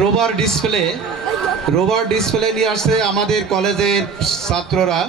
Rover display নিয়ে আসছে আমাদের কলেজের ছাত্ররা।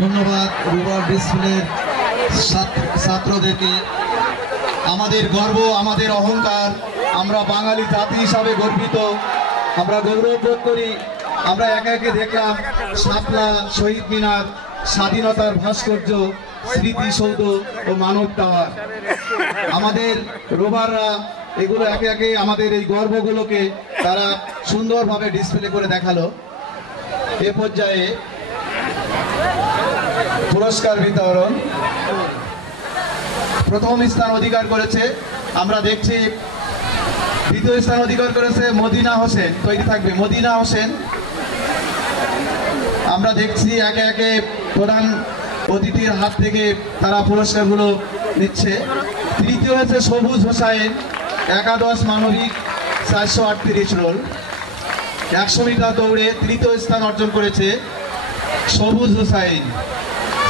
ধন্যবাদ রুবার ডিসপ্লের ছাত্রদেরকে। আমাদের গর্ব, আমাদের অহংকার, আমরা বাঙালি জাতি হিসাবে গর্বিত, আমরা গৌরব বোধ করি। আমরা একে একে দেখলাম শাপলা, শহীদ মিনার, স্বাধীনতার ভাস্কর্য, স্মৃতিসৌধ ও মানব টাওয়ার। আমাদের রোভাররা এগুলো একে একে আমাদের এই গর্বগুলোকে তারা সুন্দরভাবে ডিসপ্লে করে দেখালো। এ পর্যায়ে পুরস্কার বিতরণ। প্রথম স্থান অধিকার করেছে, আমরা দেখছি দ্বিতীয় স্থান অধিকার করেছে মদিনা হোসেন। তৈরি থাকবে মদিনা হোসেন। আমরা দেখছি একে একে প্রধান অতিথির হাত থেকে তারা পুরস্কারগুলো নিচ্ছে। তৃতীয় হয়েছে সবুজ হোসাইন, একাদশ মানবিক 438 রোল। 100 মিটার দৌড়ে তৃতীয় স্থান অর্জন করেছে সবুজ হোসাইন,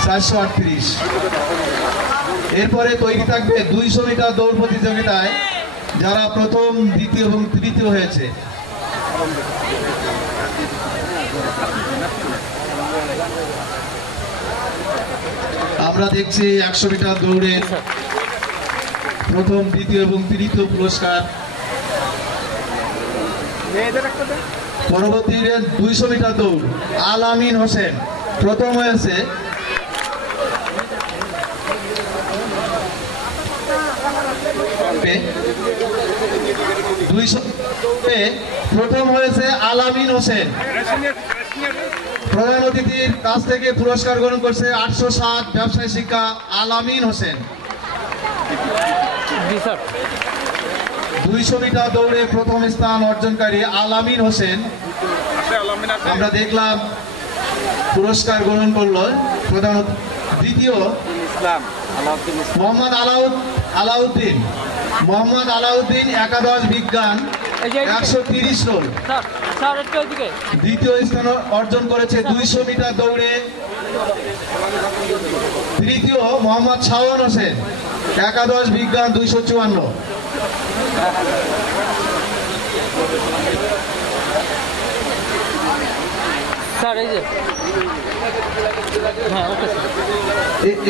438। এরপরে তৈরি থাকবে 200 মিটার দৌড় প্রতিযোগিতায় যারা প্রথম, দ্বিতীয় এবং তৃতীয় হয়েছে। আমরা দেখছি 100 মিটার দৌড়ে প্রথম, দ্বিতীয় এবং তৃতীয় পুরস্কার। পরবর্তী 200 মিটার দৌড় আল আমিন হোসেন প্রথম হয়েছে। প্রথম হয়েছে আল আমিন হোসেন। প্রধান অতিথির কাছ থেকে পুরস্কার গ্রহণ করছে 807 ব্যবসায় শিক্ষা আল আমিন হোসেন। 200 মিটার দৌড়ে প্রথম স্থান অর্জনকারী আল আমিন হোসেন। আমরা দেখলাম পুরস্কার গ্রহণ করলো প্রধান। দ্বিতীয় মোহাম্মদ আলাউদ্দিন, একাদশ বিজ্ঞান, 130 রোল। দ্বিতীয় স্থান অর্জন করেছে 200 মিটার দৌড়ে। তৃতীয় মোহাম্মদ শাওন হোসেন, একাদশ বিজ্ঞান, 254।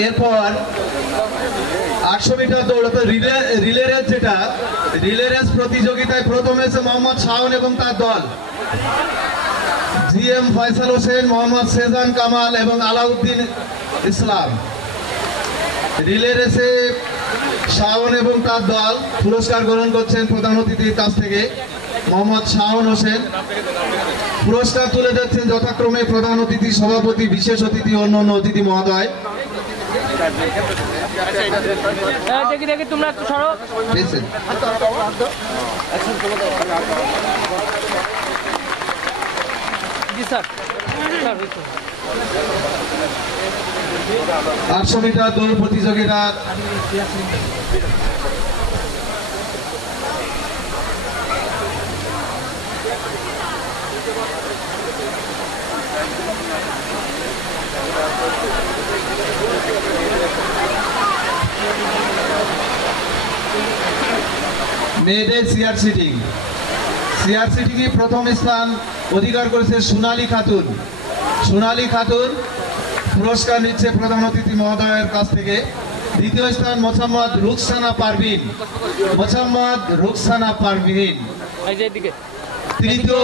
এরপর 800 মিটার দৌড় রিলে রেস, যেটা রিলে রেস প্রতিযোগিতায় প্রথম হয়েছে মোহাম্মদ শাওন এবং তার দল। জিএম ফয়সাল হোসেন, মোহাম্মদ সেজান কামাল এবং আলাউদ্দিন ইসলাম। রিলে রেসে শাওন এবং তার দল পুরস্কার গ্রহণ করছেন প্রধান অতিথির কাছ থেকে মোহাম্মদ শাওন হোসেন। পুরস্কার তুলে দিচ্ছেন যথাক্রমে প্রধান অতিথি, সভাপতি, বিশেষ অতিথি, অন্যান্য অতিথি মহোদয়। দেখি তোমরা একটু সরো। 800 মিটার দৌড় প্রতিযোগিতা মেয়েদের চেয়ার সিটিং প্রথম স্থান অধিকার করেছে সোনালী খাতুন। পুরস্কার নিচ্ছে প্রধান অতিথি মহোদয়ের কাছ থেকে। দ্বিতীয় স্থান মোসাম্মদ রুকসানা পারভিন। তৃতীয়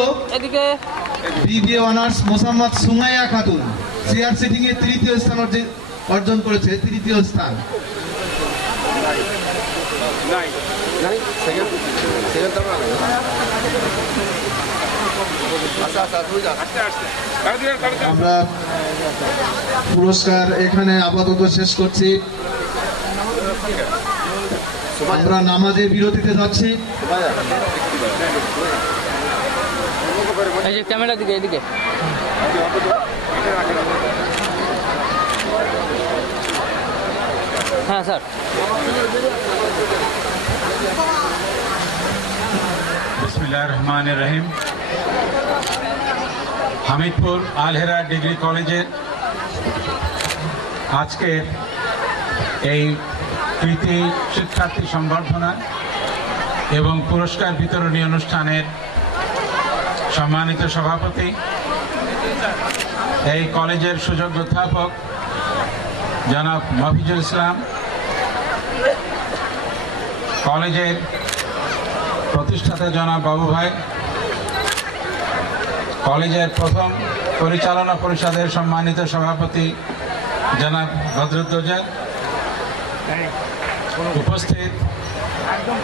BBA honours Mosammat Sumaiya Khatun chair sitting এ তৃতীয় স্থান অর্জন করেছে। তৃতীয় স্থান। আমরা পুরস্কার এখানে আপাতত শেষ করছি। আমরা নামাজের বিরতিতে যাচ্ছি। ক্যামেরা দিকে এদিকে। হ্যাঁ স্যার। বিসমিল্লাহির রহমানির রহিম। হামিদপুর আল-হেরা ডিগ্রি কলেজের আজকের এই কৃতি শিক্ষার্থী সংবর্ধনা এবং পুরস্কার বিতরণী অনুষ্ঠানের সম্মানিত সভাপতি, এই কলেজের সুযোগ্য অধ্যাপক জনাব মফিজুল ইসলাম, কলেজের প্রতিষ্ঠাতা জনাব বাবু ভাই, কলেজের প্রথম পরিচালনা পরিষদের সম্মানিত সভাপতি জনাব বদরুদ্দোজা, উপস্থিত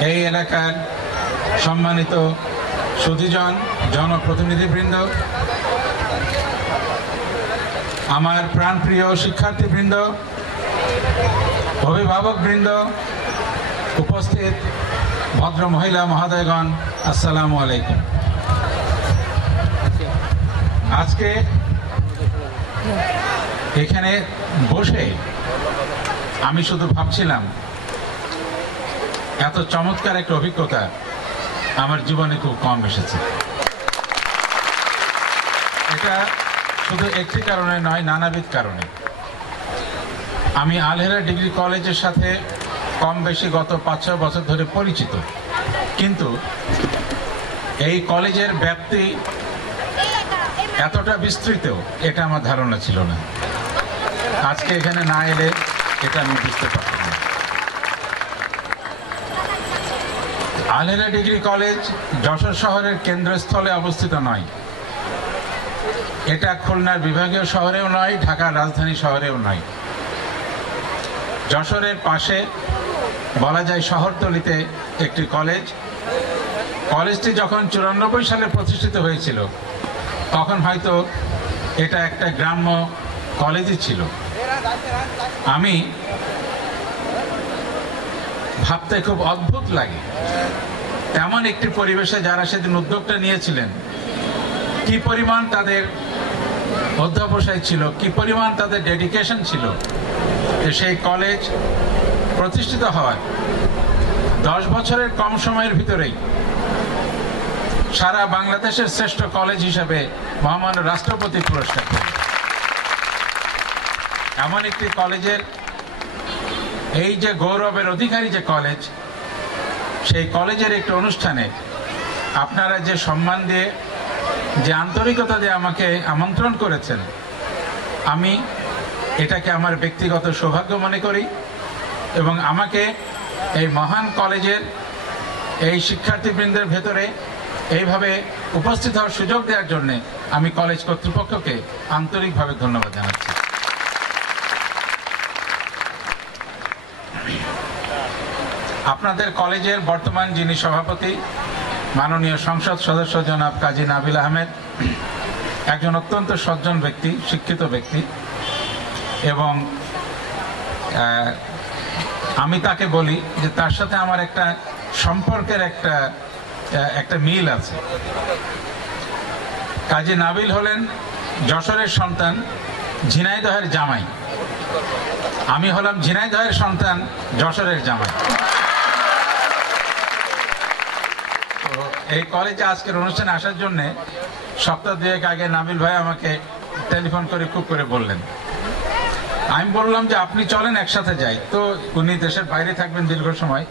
এই এলাকার সম্মানিত সুধীজন জনপ্রতিনিধিবৃন্দ, আমার প্রাণপ্রিয় শিক্ষার্থীবৃন্দ, অভিভাবকবৃন্দ, উপস্থিত ভদ্র মহিলা মহোদয়গণ, আসসালামু আলাইকুম। আজকে এখানে বসে আমি শুধু ভাবছিলাম এত চমৎকার একটা অভিজ্ঞতা আমার জীবনে খুব কম এসেছে। এটা শুধু একটি কারণে নয়, নানাবিধ কারণে। আমি আলহেরা ডিগ্রি কলেজের সাথে কম বেশি গত 5-6 বছর ধরে পরিচিত, কিন্তু এই কলেজের ব্যাপ্তি এতটা বিস্তৃত এটা আমার ধারণা ছিল না। আজকে এখানে না এলে এটা আমি বুঝতে পারতাম না। আলহেরা ডিগ্রি কলেজ যশোর শহরের কেন্দ্রস্থলে অবস্থিত নয়, এটা খুলনার বিভাগীয় শহরেও নয়, ঢাকার রাজধানী শহরেও নয়। যশোরের পাশে বলা যায় শহরতলিতে একটি কলেজ। কলেজটি যখন 94 সালে প্রতিষ্ঠিত হয়েছিল তখন হয়তো এটা একটা গ্রাম্য কলেজই ছিল। আমি ভাবতে খুব অদ্ভুত লাগে তেমন একটি পরিবেশে যারা সেদিন উদ্যোগটা নিয়েছিলেন, কি পরিমাণ তাদের অধ্যবসায় ছিল, কি পরিমাণ তাদের ডেডিকেশন ছিল, সেই কলেজ প্রতিষ্ঠিত হওয়ার 10 বছরের কম সময়ের ভিতরেই সারা বাংলাদেশের শ্রেষ্ঠ কলেজ হিসেবে মহামান্য রাষ্ট্রপতি পুরস্কার পেল। এমন একটি কলেজের এই যে গৌরবের অধিকারী যে কলেজ, সেই কলেজের একটি অনুষ্ঠানে আপনারা যে সম্মান দিয়ে, যে আন্তরিকতা দিয়ে আমাকে আমন্ত্রণ করেছেন, আমি এটাকে আমার ব্যক্তিগত সৌভাগ্য মনে করি এবং আমাকে এই মহান কলেজের এই শিক্ষার্থীবৃন্দের ভেতরে এইভাবে উপস্থিত হওয়ার সুযোগ দেওয়ার জন্য আমি কলেজ কর্তৃপক্ষকে আন্তরিকভাবে ধন্যবাদ জানাচ্ছি। আপনাদের কলেজের বর্তমান যিনি সভাপতি, মাননীয় সংসদ সদস্য জনাব কাজী নাবিল আহমেদ, একজন অত্যন্ত সজ্জন ব্যক্তি, শিক্ষিত ব্যক্তি, এবং আমি তাকে বলি যে তার সাথে আমার একটা সম্পর্কের একটা মিল আছে। কাজী নাবিল হলেন যশোরের সন্তান, ঝিনাইদহের জামাই। আমি হলাম ঝিনাইদহের সন্তান, যশোরের জামাই। তো এই কলেজে আজকের অনুষ্ঠানে আসার জন্য সপ্তাহ 2 আগে নাবিল ভাই আমাকে টেলিফোন করে খুব করে বললেন। আমি বললাম যে আপনি চলেন একসাথে যাই। তো উনি দেশের বাইরে থাকবেন দীর্ঘ সময়,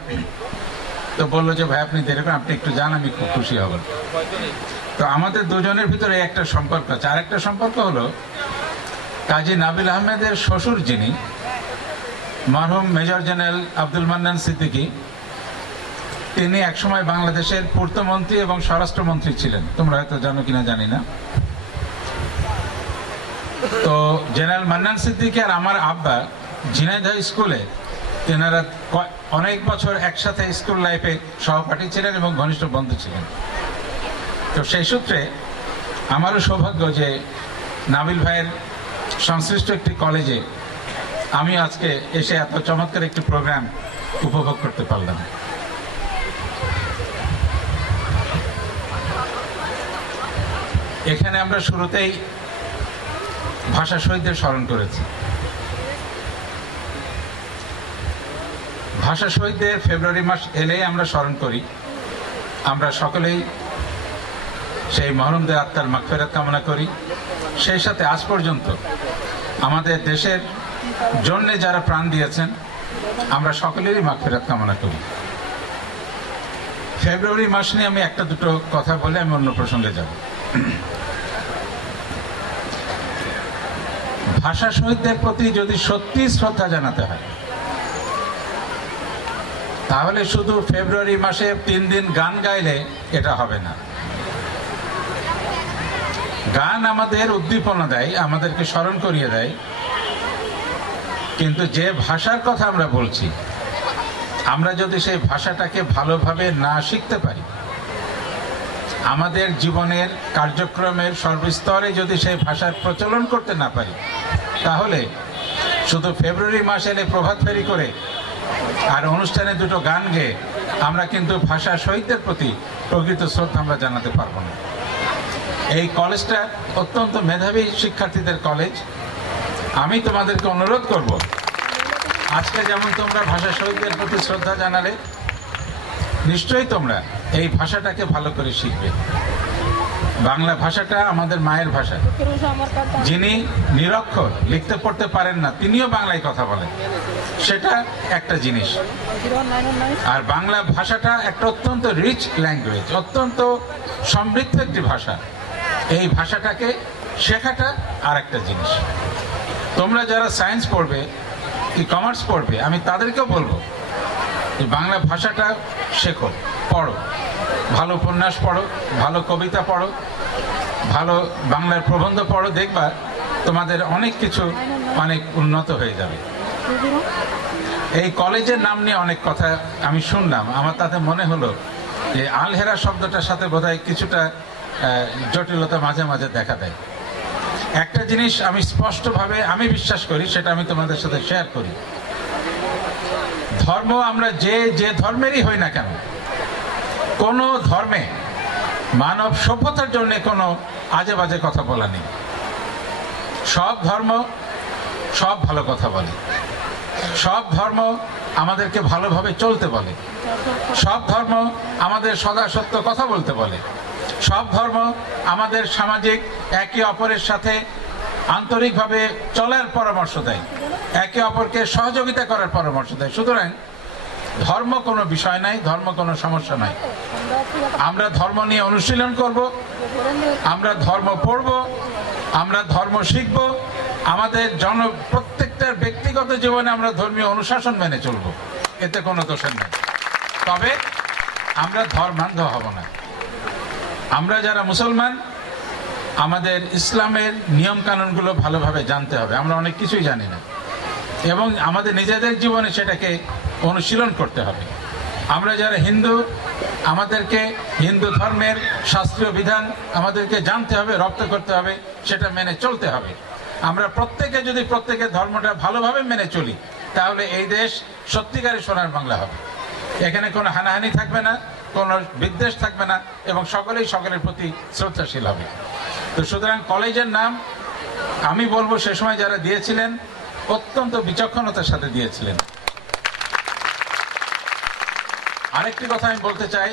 তো বললো যে ভাই আপনি দেরি করেন, আপনি একটু যান, আমি খুব খুশি হব। তো আমাদের দুজনের ভিতরে একটা সম্পর্ক আছে। আরেকটা সম্পর্ক হলো কাজী নাবিল আহমেদের শ্বশুর, যিনি মরহুম মেজর জেনারেল আব্দুল মান্নান সিদ্দিকী, তিনি একসময় বাংলাদেশের পূর্তমন্ত্রী এবং স্বরাষ্ট্রমন্ত্রী ছিলেন। তোমরা হয়তো জানো কিনা জানি না। তো জেনারেল মান্নান সিদ্দিকী আর আমার আব্বা ঝিনাইদহ স্কুলে তেনারা অনেক বছর একসাথে স্কুল লাইফে সহপাঠী ছিলেন এবং ঘনিষ্ঠ বন্ধু ছিলেন। তো সেই সূত্রে আমারও সৌভাগ্য যে নাবিল ভাইয়ের সংশ্লিষ্ট একটি কলেজে আমি আজকে এসে এত চমৎকার একটি প্রোগ্রাম উপভোগ করতে পারলাম। এখানে আমরা শুরুতেই ভাষা শহীদদের স্মরণ করেছি। ভাষা শহীদদের ফেব্রুয়ারি মাস এলেই আমরা স্মরণ করি। আমরা সকলেই সেই মরহুমদের আত্মার মাগফিরাত কামনা করি। সেই সাথে আজ পর্যন্ত আমাদের দেশের জন্য যারা প্রাণ দিয়েছেন, আমরা সকলেরই মাগফিরাত কামনা করি। ফেব্রুয়ারি মাস নিয়ে আমি একটা দুটো কথা বলে আমি অন্য প্রসঙ্গে যাব। ভাষা শহীদদের প্রতি যদি সত্যি শ্রদ্ধা জানাতে হয়, তাহলে শুধু ফেব্রুয়ারি মাসে 3 দিন গান গাইলে এটা হবে না। গান আমাদের উদ্দীপনা দেয়, আমাদেরকে স্মরণ করিয়ে দেয়, কিন্তু যে ভাষার কথা আমরা বলছি, আমরা যদি সেই ভাষাটাকে ভালোভাবে না শিখতে পারি, আমাদের জীবনের কার্যক্রমের সর্বস্তরে যদি সেই ভাষার প্রচলন করতে না পারি, তাহলে শুধু ফেব্রুয়ারি মাস এলে প্রভাত ফেরি করে আর অনুষ্ঠানে দুটো গান গেয়ে আমরা কিন্তু ভাষা শহীদদের প্রতি প্রকৃত শ্রদ্ধা আমরা জানাতে পারবো না। এই কলেজটা অত্যন্ত মেধাবী শিক্ষার্থীদের কলেজ। আমি তোমাদেরকে অনুরোধ করব, আজকে যেমন তোমরা ভাষা শহীদদের প্রতি শ্রদ্ধা জানালে, নিশ্চয়ই তোমরা এই ভাষাটাকে ভালো করে শিখবে। বাংলা ভাষাটা আমাদের মায়ের ভাষা। যিনি নিরক্ষর, লিখতে পড়তে পারেন না, তিনিও বাংলায় কথা বলেন, সেটা একটা জিনিস। আর বাংলা ভাষাটা একটা অত্যন্ত রিচ ল্যাঙ্গুয়েজ, অত্যন্ত সমৃদ্ধ একটি ভাষা। এই ভাষাটাকে শেখাটা আর একটা জিনিস। তোমরা যারা সায়েন্স পড়বে কি কমার্স পড়বে, আমি তাদেরকেও বলবো যে বাংলা ভাষাটা শেখো, পড়ো, ভালো উপন্যাস পড়ো, ভালো কবিতা পড়ো, ভালো বাংলার প্রবন্ধ পড়ো, দেখবা তোমাদের অনেক কিছু অনেক উন্নত হয়ে যাবে। এই কলেজের নাম নিয়ে অনেক কথা আমি শুনলাম, আমার তাতে মনে হলো যে আলহেরা শব্দটার সাথে বোধহয় কিছুটা জটিলতা মাঝে মাঝে দেখা দেয়। একটা জিনিস আমি স্পষ্টভাবে আমি বিশ্বাস করি, সেটা আমি তোমাদের সাথে শেয়ার করি। ধর্ম আমরা যে ধর্মেরই হই না কেন, কোনো ধর্মে মানব সভ্যতার জন্য কোনো আজে বাজে কথা বলা নেই। সব ধর্ম সব ভালো কথা বলে, সব ধর্ম আমাদেরকে ভালোভাবে চলতে বলে, সব ধর্ম আমাদের সদা সত্য কথা বলতে বলে, সব ধর্ম আমাদের সামাজিক একে অপরের সাথে আন্তরিকভাবে চলার পরামর্শ দেয়, একে অপরকে সহযোগিতা করার পরামর্শ দেয়। সুতরাং ধর্ম কোনো বিষয় নাই, ধর্ম কোনো সমস্যা নাই। আমরা ধর্ম নিয়ে অনুশীলন করব, আমরা ধর্ম পড়ব, আমরা ধর্ম শিখব, আমাদের প্রত্যেকটার ব্যক্তিগত জীবনে আমরা ধর্মীয় অনুশাসন মেনে চলব, এতে কোনো দোষের নেই। তবে আমরা ধর্মান্ধ হব না। আমরা যারা মুসলমান, আমাদের ইসলামের নিয়ম কানুনগুলো ভালোভাবে জানতে হবে। আমরা অনেক কিছুই জানি না, এবং আমাদের নিজেদের জীবনে সেটাকে অনুশীলন করতে হবে। আমরা যারা হিন্দু, আমাদেরকে হিন্দু ধর্মের শাস্ত্রীয় বিধান আমাদেরকে জানতে হবে, রপ্ত করতে হবে, সেটা মেনে চলতে হবে। আমরা প্রত্যেকে যদি প্রত্যেকের ধর্মটা ভালোভাবে মেনে চলি, তাহলে এই দেশ সত্যিকারের সোনার বাংলা হবে। এখানে কোনো হানাহানি থাকবে না, কোনো বিদ্বেষ থাকবে না, এবং সকলেই সকলের প্রতি শ্রদ্ধাশীল হবে। তো সুতরাং কলেজের নাম আমি বলবো সে সময় যারা দিয়েছিলেন অত্যন্ত বিচক্ষণতার সাথে দিয়েছিলেন। আরেকটি কথা আমি বলতে চাই,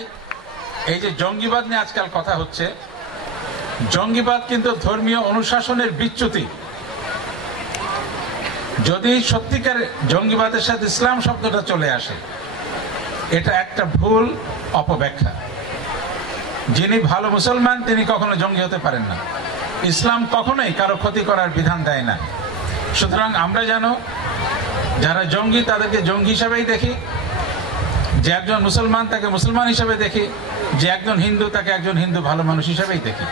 এই যে জঙ্গিবাদ নিয়ে আজকাল কথা হচ্ছে, জঙ্গিবাদ কিন্তু ধর্মীয় অনুশাসনের বিচ্যুতি। যদি সত্যিকার জঙ্গিবাদের সাথে ইসলাম শব্দটা চলে আসে, এটা একটা ভুল অপব্যাখ্যা। যিনি ভালো মুসলমান তিনি কখনো জঙ্গি হতে পারেন না। ইসলাম কখনোই কারো ক্ষতি করার বিধান দেয় না। সুতরাং আমরা যেন যারা জঙ্গি তাদেরকে জঙ্গি হিসাবেই দেখি, যে একজন মুসলমান তাকে মুসলমান হিসাবে দেখি, যে একজন হিন্দু তাকে একজন হিন্দু ভালো মানুষ হিসাবেই দেখি।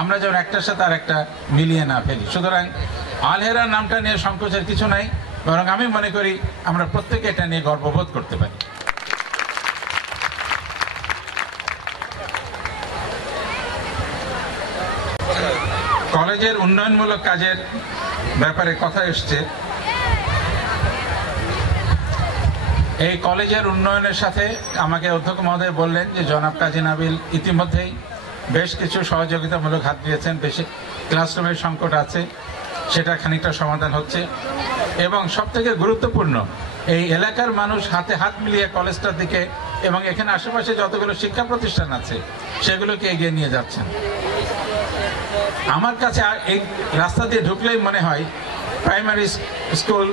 আমরা যেন একটার সাথে আর একটা মিলিয়ে না ফেলি। সুতরাং আলহেরা নামটা নিয়ে সংকোচের কিছু নাই, বরং আমি মনে করি আমরা প্রত্যেকে এটা নিয়ে গর্ববোধ করতে পারি। কলেজের উন্নয়নমূলক কাজের ব্যাপারে কথা এসছে। এই কলেজের উন্নয়নের সাথে আমাকে অধ্যক্ষ মহোদয় বললেন যে জনাব কাজী নাবিল ইতিমধ্যেই বেশ কিছু সহযোগিতামূলক হাত দিয়েছেন। বেশি ক্লাসরুমের সংকট আছে, সেটা খানিকটা সমাধান হচ্ছে, এবং সবথেকে গুরুত্বপূর্ণ এই এলাকার মানুষ হাতে হাত মিলিয়ে কলেজটার দিকে এবং এখানে আশেপাশে যতগুলো শিক্ষা প্রতিষ্ঠান আছে সেগুলোকে এগিয়ে নিয়ে যাচ্ছেন। আমার কাছে এই রাস্তা দিয়ে ঢুকলেই মনে হয় প্রাইমারি স্কুল,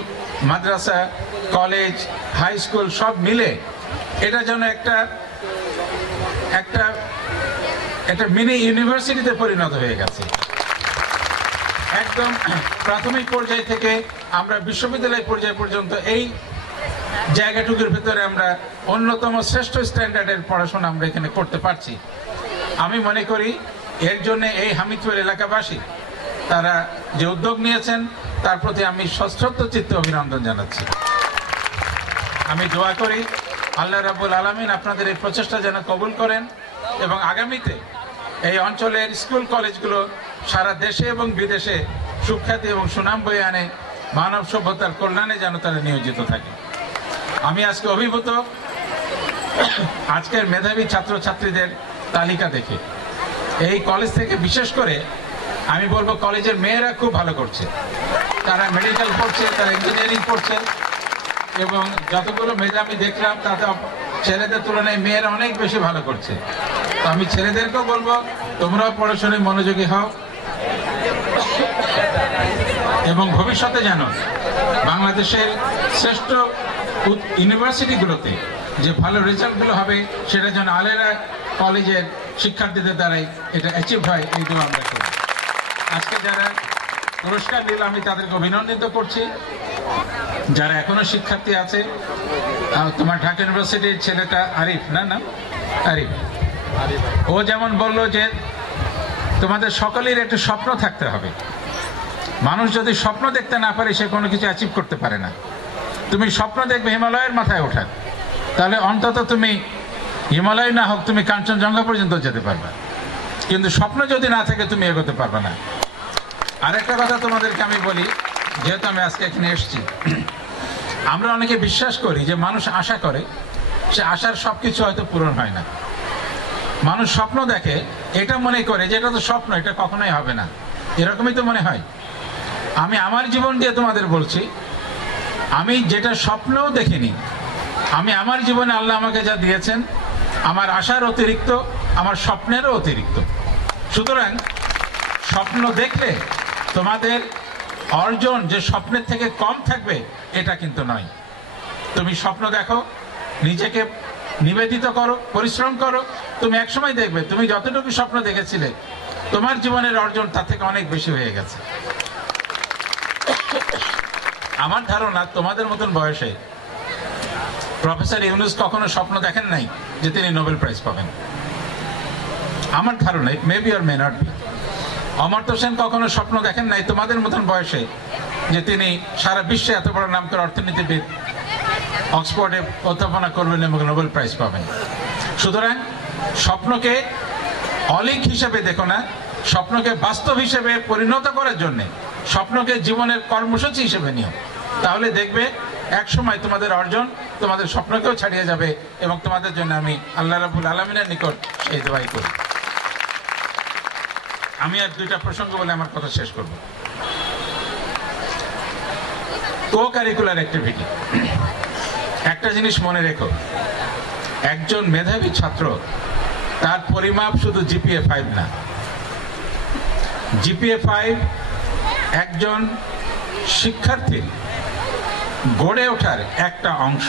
মাদ্রাসা, কলেজ, হাই স্কুল সব মিলে এটা যেন একটা মিনি ইউনিভার্সিটিতে পরিণত হয়ে গেছে। এক একদম প্রাথমিক পর্যায় থেকে আমরা বিশ্ববিদ্যালয় পর্যায় পর্যন্ত এই জায়গাটুকুর ভিতরে আমরা অন্যতম শ্রেষ্ঠ স্ট্যান্ডার্ডের পড়াশোনা আমরা এখানে করতে পারছি। আমি মনে করি এর জন্য এই হামিদপুর এলাকাবাসী তারা যে উদ্যোগ নিয়েছেন তার প্রতি আমি সশ্রদ্ধ চিত্তে অভিনন্দন জানাচ্ছি। আমি দোয়া করি আল্লাহ রাব্বুল আলামিন আপনাদের এই প্রচেষ্টা যেন কবুল করেন এবং আগামীতে এই অঞ্চলের স্কুল কলেজগুলো সারা দেশে এবং বিদেশে সুখ্যাতি এবং সুনাম বয়ে আনে, মানব সভ্যতার কল্যাণে যেন তারা নিয়োজিত থাকে। আমি আজকে অভিভূত আজকের মেধাবী ছাত্রছাত্রীদের তালিকা দেখে। এই কলেজ থেকে বিশেষ করে আমি বলবো কলেজের মেয়েরা খুব ভালো করছে, তারা মেডিকেল পড়ছে, তারা ইঞ্জিনিয়ারিং পড়ছে এবং যতগুলো মেধা আমি দেখলাম তাতে ছেলেদের তুলনায় মেয়েরা অনেক বেশি ভালো করছে। তো আমি ছেলেদেরকেও বলবো তোমরাও পড়াশোনায় মনোযোগী হও এবং ভবিষ্যতে যেন বাংলাদেশের শ্রেষ্ঠ ইউনিভার্সিটিগুলোতে যে ভালো রেজাল্টগুলো হবে সেটা যেন আলেরা কলেজের শিক্ষার্থীদের দ্বারাই এটা অ্যাচিভ হয়, এই দোয়া আমরা করি। আজকে যারা পুরস্কার নিল আমি তাদেরকে অভিনন্দিত করছি। যারা এখনো শিক্ষার্থী আছে, তোমার ঢাকা ইউনিভার্সিটির ছেলেটা আরিফ না আরিফ, ও যেমন বললো যে তোমাদের সকলের একটা স্বপ্ন থাকতে হবে। মানুষ যদি স্বপ্ন দেখতে না পারে সে কোনো কিছু অ্যাচিভ করতে পারে না। তুমি স্বপ্ন দেখবে হিমালয়ের মাথায় ওঠার, তাহলে অন্তত তুমি হিমালয় না হোক তুমি কাঞ্চনজঙ্ঘা পর্যন্ত যেতে পারবে, কিন্তু স্বপ্ন যদি না থাকে তুমি এগোতে পারবে না। আরেকটা কথা তোমাদেরকে আমি বলি, যেহেতু আমি আজকে এখানে এসেছি, আমরা অনেকে বিশ্বাস করি যে মানুষ আশা করে, সে আশার সবকিছু হয়তো পূরণ হয় না। মানুষ স্বপ্ন দেখে, এটা মনে করে যে এটা তো স্বপ্ন, এটা কখনোই হবে না, এরকমই তো মনে হয়। আমি আমার জীবন দিয়ে তোমাদের বলছি, আমি যেটা স্বপ্নও দেখিনি, আমি আমার জীবনে আল্লাহ আমাকে যা দিয়েছেন আমার আশার অতিরিক্ত, আমার স্বপ্নেরও অতিরিক্ত। সুতরাং স্বপ্ন দেখলে তোমাদের অর্জন যে স্বপ্নের থেকে কম থাকবে এটা কিন্তু নয়। তুমি স্বপ্ন দেখো, নিজেকে নিবেদিত করো, পরিশ্রম করো, তুমি একসময় দেখবে তুমি যতটুকু স্বপ্ন দেখেছিলে তোমার জীবনের অর্জন তার থেকে অনেক বেশি হয়ে গেছে। আমার ধারণা তোমাদের মতন বয়সে প্রফেসর ইউনুস কখনো স্বপ্ন দেখেন নাই যে তিনি নোবেল প্রাইজ পাবেন। আমার ধারণা, it may be or may not be. Amartya Sen কখনো স্বপ্ন দেখেন নাই তোমাদের মতন বয়সে যে তিনি সারা বিশ্বে এত বড় নাম করা অর্থনীতিবিদ, অক্সফোর্ডে অধ্যাপনা করবেন এবং নোবেল প্রাইজ পাবেন। সুতরাং স্বপ্নকে অলিক হিসেবে দেখো না, স্বপ্নকে বাস্তব হিসেবে পরিণত করার জন্যে স্বপ্নকে জীবনের কর্মসূচি হিসেবে নিও, তাহলে দেখবে এক সময় তোমাদের অর্জন তোমাদের স্বপ্নকেও ছাড়িয়ে যাবে এবং তোমাদের জন্য আমি আল্লাহ রাব্বুল আলামিনের নিকট সেই দোয়াই করি। আমি আর দুইটা প্রসঙ্গ বলে আমার কথা শেষ করব। কো কারিকুলার অ্যাক্টিভিটি, একটা জিনিস মনে রেখো, একজন মেধাবী ছাত্র তার পরিমাপ শুধু জিপিএ 5 না। জিপিএ 5 একজন শিক্ষার্থীর গড়ে ওঠার একটা অংশ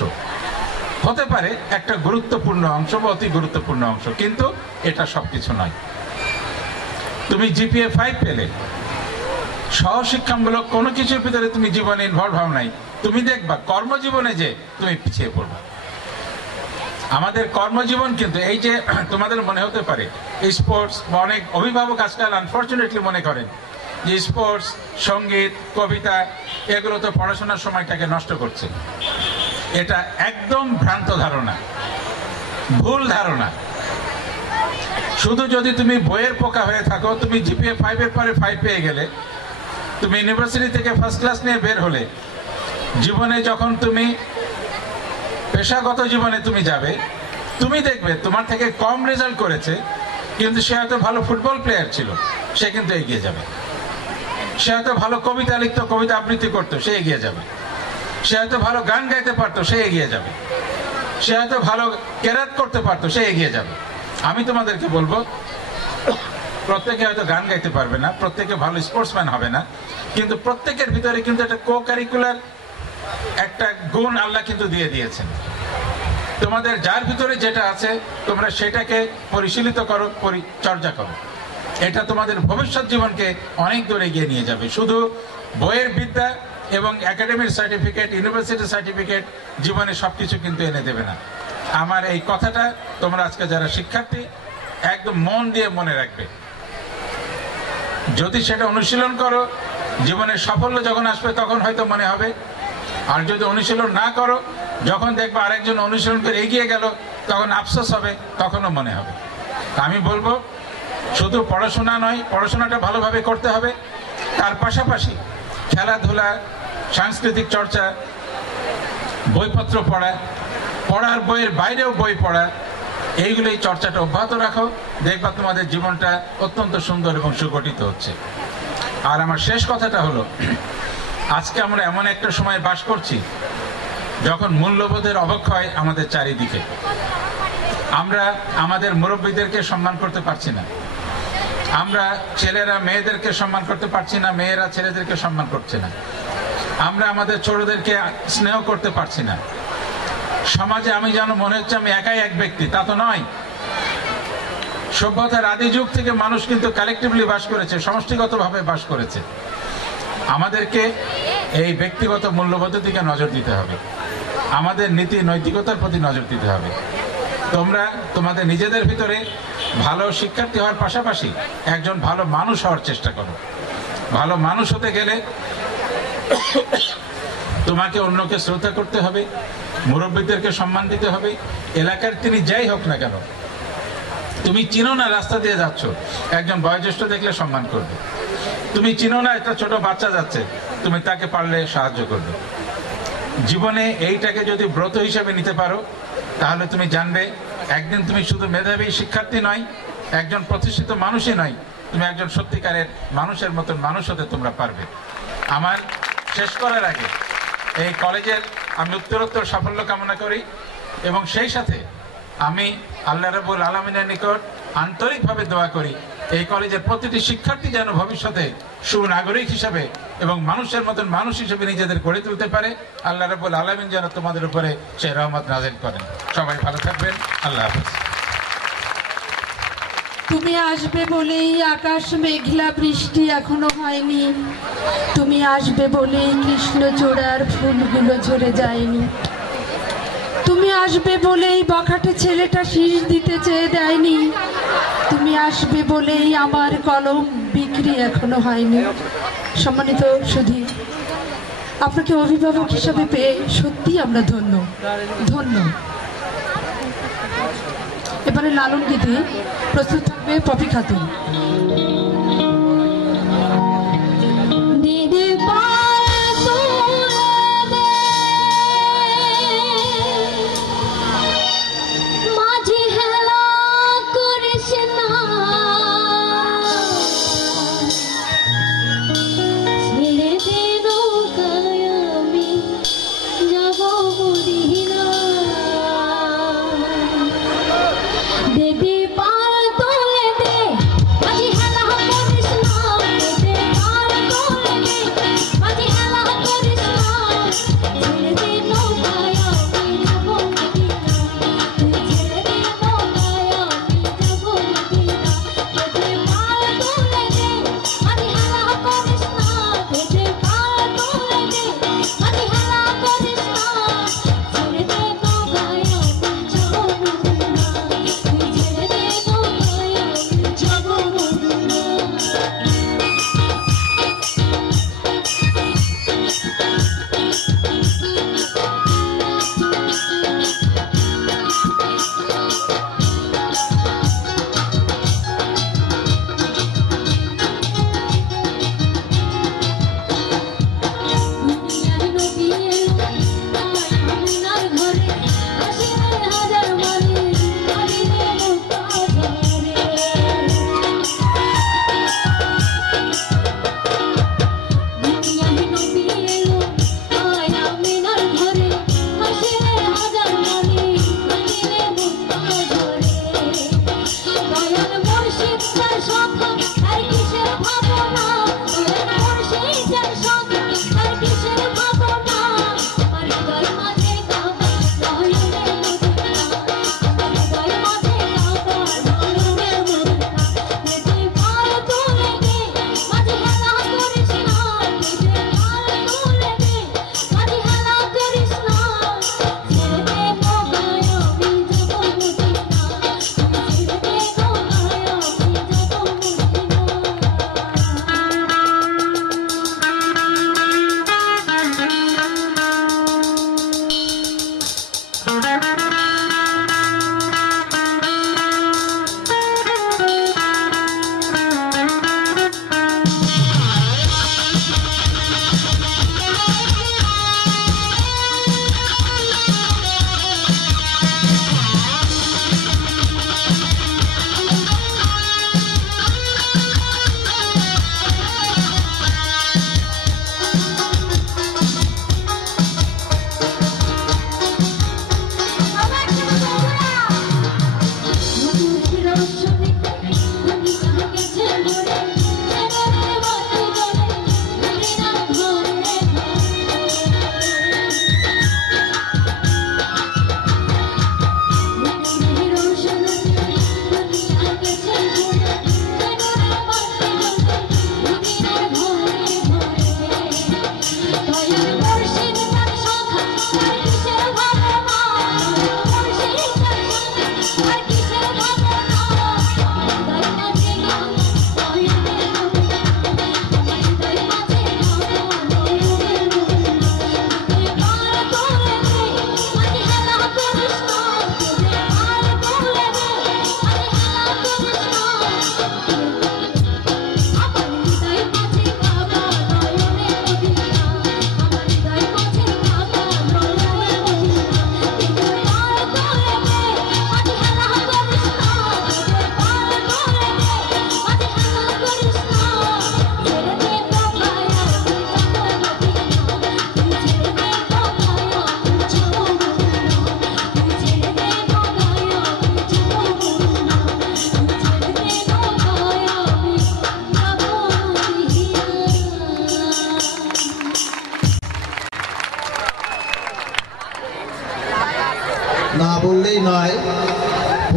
হতে পারে, একটা গুরুত্বপূর্ণ অংশ বা অতি গুরুত্বপূর্ণ অংশ, কিন্তু এটা সবকিছু নয়। তুমি জিপিএ 5 পেলে সহশিক্ষামূলক কোনো কিছুর ভিতরে তুমি জীবনে ইনভলভ হও নাই, তুমি দেখবা কর্মজীবনে যে তুমি পিছিয়ে পড়বে। আমাদের কর্মজীবন কিন্তু এই যে তোমাদের মনে হতে পারে স্পোর্টস বা অনেক অভিভাবক আজকাল আনফর্চুনেটলি মনে করেন যে স্পোর্টস, সঙ্গীত, কবিতা এগুলো তো পড়াশোনার সময়টাকে নষ্ট করছে। এটা একদম ভ্রান্ত ধারণা, ভুল ধারণা। শুধু যদি তুমি বইয়ের পোকা হয়ে থাকো, তুমি জিপিএ 5 এর পরে 5 পেয়ে গেলে, তুমি ইউনিভার্সিটি থেকে ফার্স্ট ক্লাস নিয়ে বের হলে, জীবনে যখন তুমি পেশাগত জীবনে তুমি যাবে, তুমি দেখবে তোমার থেকে কম রেজাল্ট করেছে কিন্তু সে হয়তো ভালো ফুটবল প্লেয়ার ছিল, সে কিন্তু এগিয়ে যাবে। সে হয়তো ভালো কবিতা লিখতো, কবিতা আবৃত্তি করতো, সে এগিয়ে যাবে। সে হয়তো ভালো গান গাইতে পারতো, সে এগিয়ে যাবে। সে হয়তো ভালো কেরাত করতে পারতো, সে এগিয়ে যাবে। আমি তোমাদেরকে বলবো, প্রত্যেকে হয়তো গান গাইতে পারবে না, প্রত্যেকে ভালো স্পোর্টসম্যান হবে না, কিন্তু প্রত্যেকের ভিতরে কিন্তু একটা কো কারিকুলার একটা গুণ আল্লাহ কিন্তু দিয়ে দিয়েছেন। তোমাদের যার ভিতরে যেটা আছে তোমরা সেটাকে পরিশীলিত করো, পরিচর্যা করো। এটা তোমাদের ভবিষ্যৎ জীবনকে অনেক দূরে এগিয়ে নিয়ে যাবে। শুধু বইয়ের বিদ্যা এবং একাডেমির সার্টিফিকেট, ইউনিভার্সিটির সার্টিফিকেট জীবনে সবকিছু কিন্তু এনে দেবে না। আমার এই কথাটা তোমরা আজকে যারা শিক্ষার্থী একদম মন দিয়ে মনে রাখবে। যদি সেটা অনুশীলন করো, জীবনের সাফল্য যখন আসবে তখন হয়তো মনে হবে। আর যদি অনুশীলন না করো, যখন দেখবে আরেকজন অনুশীলন করে এগিয়ে গেল, তখন আফসোস হবে, তখনও মনে হবে। আমি বলবো শুধু পড়াশোনা নয়, পড়াশোনাটা ভালোভাবে করতে হবে, তার পাশাপাশি খেলাধুলা, সাংস্কৃতিক চর্চা, বইপত্র পড়া, পড়ার বইয়ের বাইরেও বই পড়া, এইগুলোই চর্চাটা অব্যাহত রাখো। দেখবা তোমাদের জীবনটা অত্যন্ত সুন্দর এবং সুগঠিত হচ্ছে। আর আমার শেষ কথাটা হলো, আজকে আমরা এমন একটা সময় বাস করছি যখন মূল্যবোধের অবক্ষয় আমাদের চারিদিকে। আমরা আমাদের মুরব্বীদেরকে সম্মান করতে পারছি না, আমরা ছেলেরা মেয়েদেরকে সম্মান করতে পারছি না, মেয়েরা ছেলেদেরকে সম্মান করছে না, আমরা আমাদের ছোটদেরকে স্নেহ করতে পারছি না। সমাজে আমি যেন মনে হচ্ছে আমি একাই এক ব্যক্তি, তা তো নয়। সভ্যতার আদি যুগ থেকে মানুষ কিন্তু কালেকটিভলি বাস করেছে, সমষ্টিগতভাবে বাস করেছে। আমাদেরকে এই ব্যক্তিগত মূল্যবোধের দিকে নজর দিতে হবে, আমাদের নীতি নৈতিকতার প্রতি নজর দিতে হবে। তোমরা তোমাদের নিজেদের ভিতরে ভালো শিক্ষার্থী হওয়ার পাশাপাশি একজন ভালো মানুষ হওয়ার চেষ্টা করো। ভালো মানুষ হতে গেলে তোমাকে অন্যকে শ্রদ্ধা করতে হবে, মুরব্বীদেরকে সম্মান দিতে হবে। এলাকার তিনি যাই হোক না কেন, তুমি চিনো না, রাস্তা দিয়ে যাচ্ছ, একজন বয়োজ্যেষ্ঠ দেখলে সম্মান করবে। তুমি চিনো না, একটা ছোট বাচ্চা যাচ্ছে, তুমি তাকে পারলে সাহায্য করবে। জীবনে এইটাকে যদি ব্রত হিসেবে নিতে পারো, তাহলে তুমি জানবে একদিন তুমি শুধু মেধাবী শিক্ষার্থী নয়, একজন প্রতিষ্ঠিত মানুষই নয়, তুমি একজন সত্যিকারের মানুষের মতন মানুষ হতে তোমরা পারবে। আমার শেষ করার আগে এই কলেজের আমি উত্তরোত্তর সাফল্য কামনা করি, এবং সেই সাথে আমি আল্লাহ রাব্বুল আলামিনের নিকট আন্তরিকভাবে দোয়া করি এই কলেজের প্রতিটি শিক্ষার্থী যেন ভবিষ্যতে সুনাগরিক হিসাবে এবং মানুষের মতন মানুষ হিসেবে নিজেদের গড়ে তুলতে পারে। আল্লাহ রাব্বুল আলামিন যেন তোমাদের উপরে সেই রহমত নাযিল করেন। সবাই ভালো থাকবেন, আল্লাহ হাফেজ। তুমি আসবে বলেই আকাশ মেঘলা, বৃষ্টি এখনো হয়নি। তুমি আসবে বলেই কৃষ্ণচূড়ার ফুলগুলো ঝরে যায়নি। তুমি আসবে বলেই বখাটে ছেলেটা শীষ দিতে চেয়ে দেয়নি। তুমি আসবে বলেই আমার কলম বিক্রি এখনো হয়নি। সম্মানিত সুধী, আপনাকে অভিভাবক হিসাবে পেয়ে সত্যি আমরা ধন্য ধন্য। এবারে লালন গীতি প্রস্তুত থাকবে Popy Khatun. Baby, para tole de, aji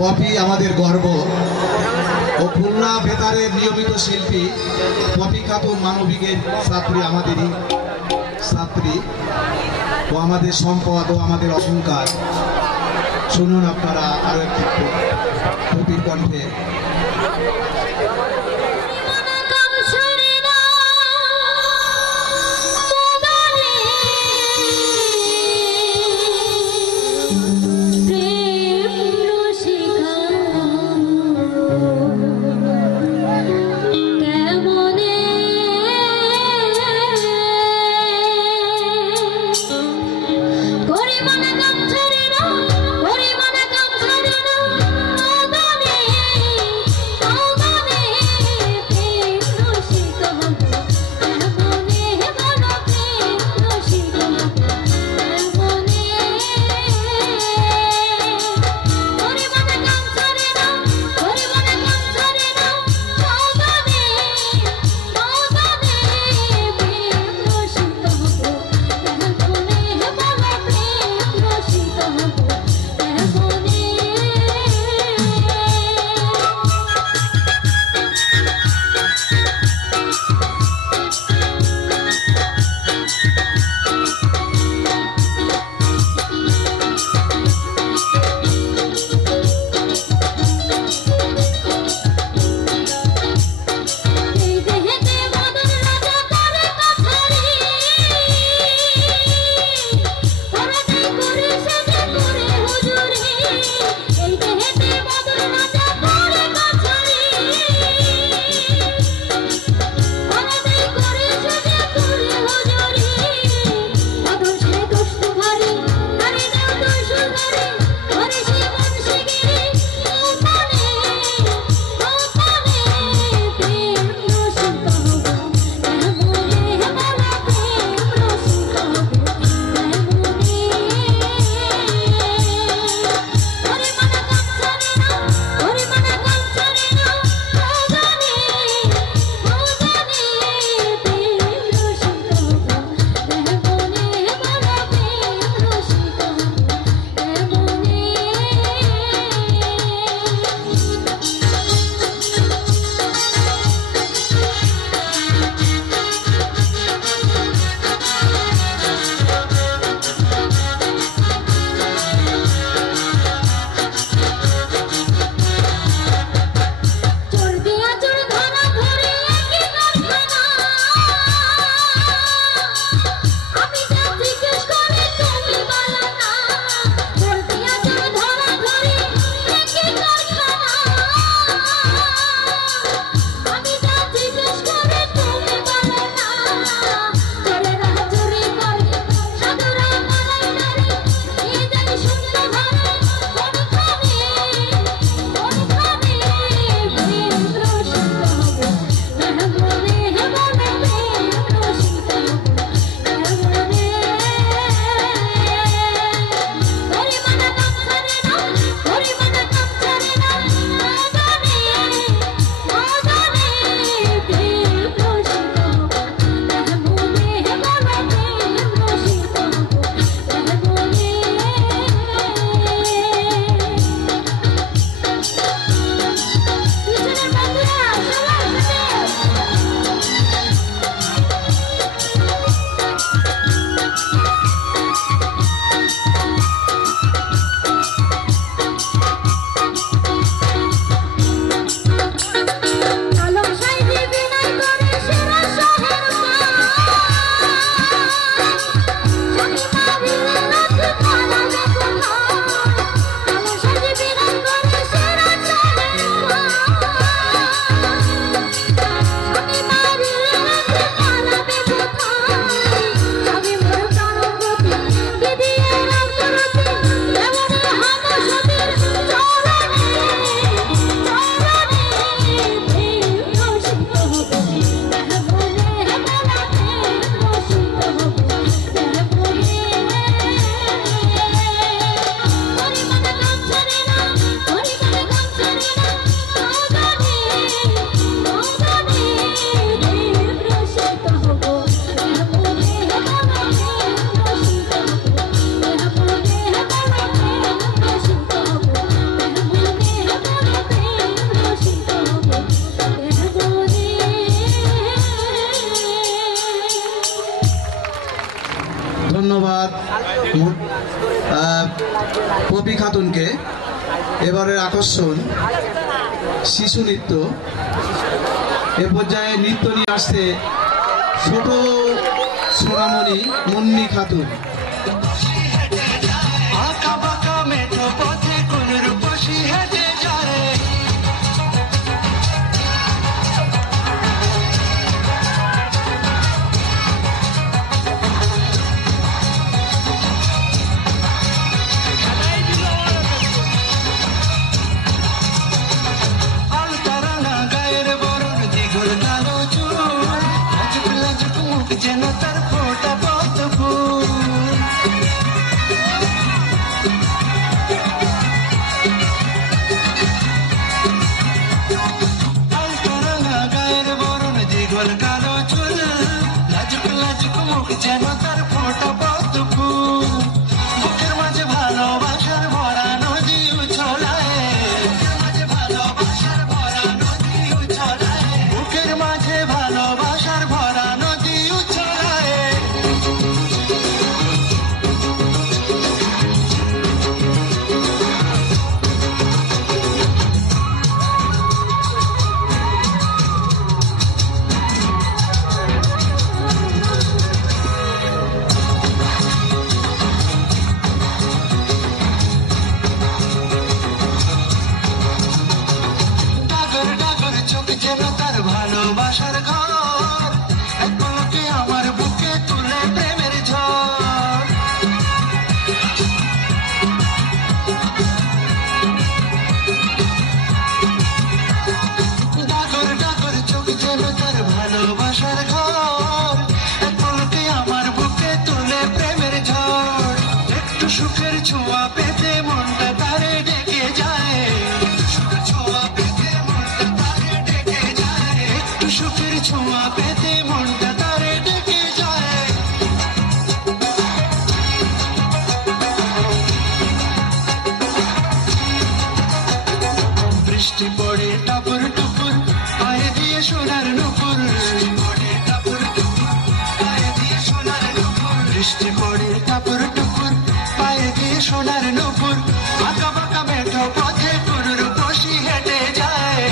Popy আমাদের গর্ব ও খুলনা বেতারের নিয়মিত শিল্পী পপি খাতুন মানবিকের ছাত্রী, আমাদেরই ছাত্রী ও আমাদের সম্পদ ও আমাদের অহংকার। শুনুন আপনারা আরো একটি পপির কণ্ঠে। Oh ধন্যবাদ পপি খাতুনকে। এবারের আকর্ষণ শিশু নৃত্য। এ পর্যায়ে নৃত্য নিয়ে আসছে ছোট সোনামণি মুন্নি খাতুন। যেন তার ফোটা পদ্ম ফুল আলতারাঙা গায়ের বরণ দীঘল কালো চুল লাজুক লাজুক মুখ যেন তার ফোটা পদ্ম ফুল বুকের মাঝে ভালোবাসার ভরা নদী উছলায় বুকের মাঝে ভালোবাসার ভরা নদী ভালোবাসার ঘর এক পলকে আমার বুকে তুলে প্রেমের ঝড় ডাগর ডাগর চোখ যেন তার ভালোবাসার ঘর এক পলকে আমার বুকে তুলে প্রেমের ঝড় একটু সুখের ছোঁয়া পেতে মনটা তারে ডেকে যায় সুখের ছোঁয়া পেতে মনটা তারে ডেকে যায় বৃষ্টি পড়ে টাপুর টুপুর পায়ে দিয়ে সোনার নুপুর বৃষ্টি পড়ে টাপুর টুপুর পায়ে দিয়ে সোনার নুপুর আঁকা বাঁকা মেঠো পথে পুরুর বসি হেঁটে যায়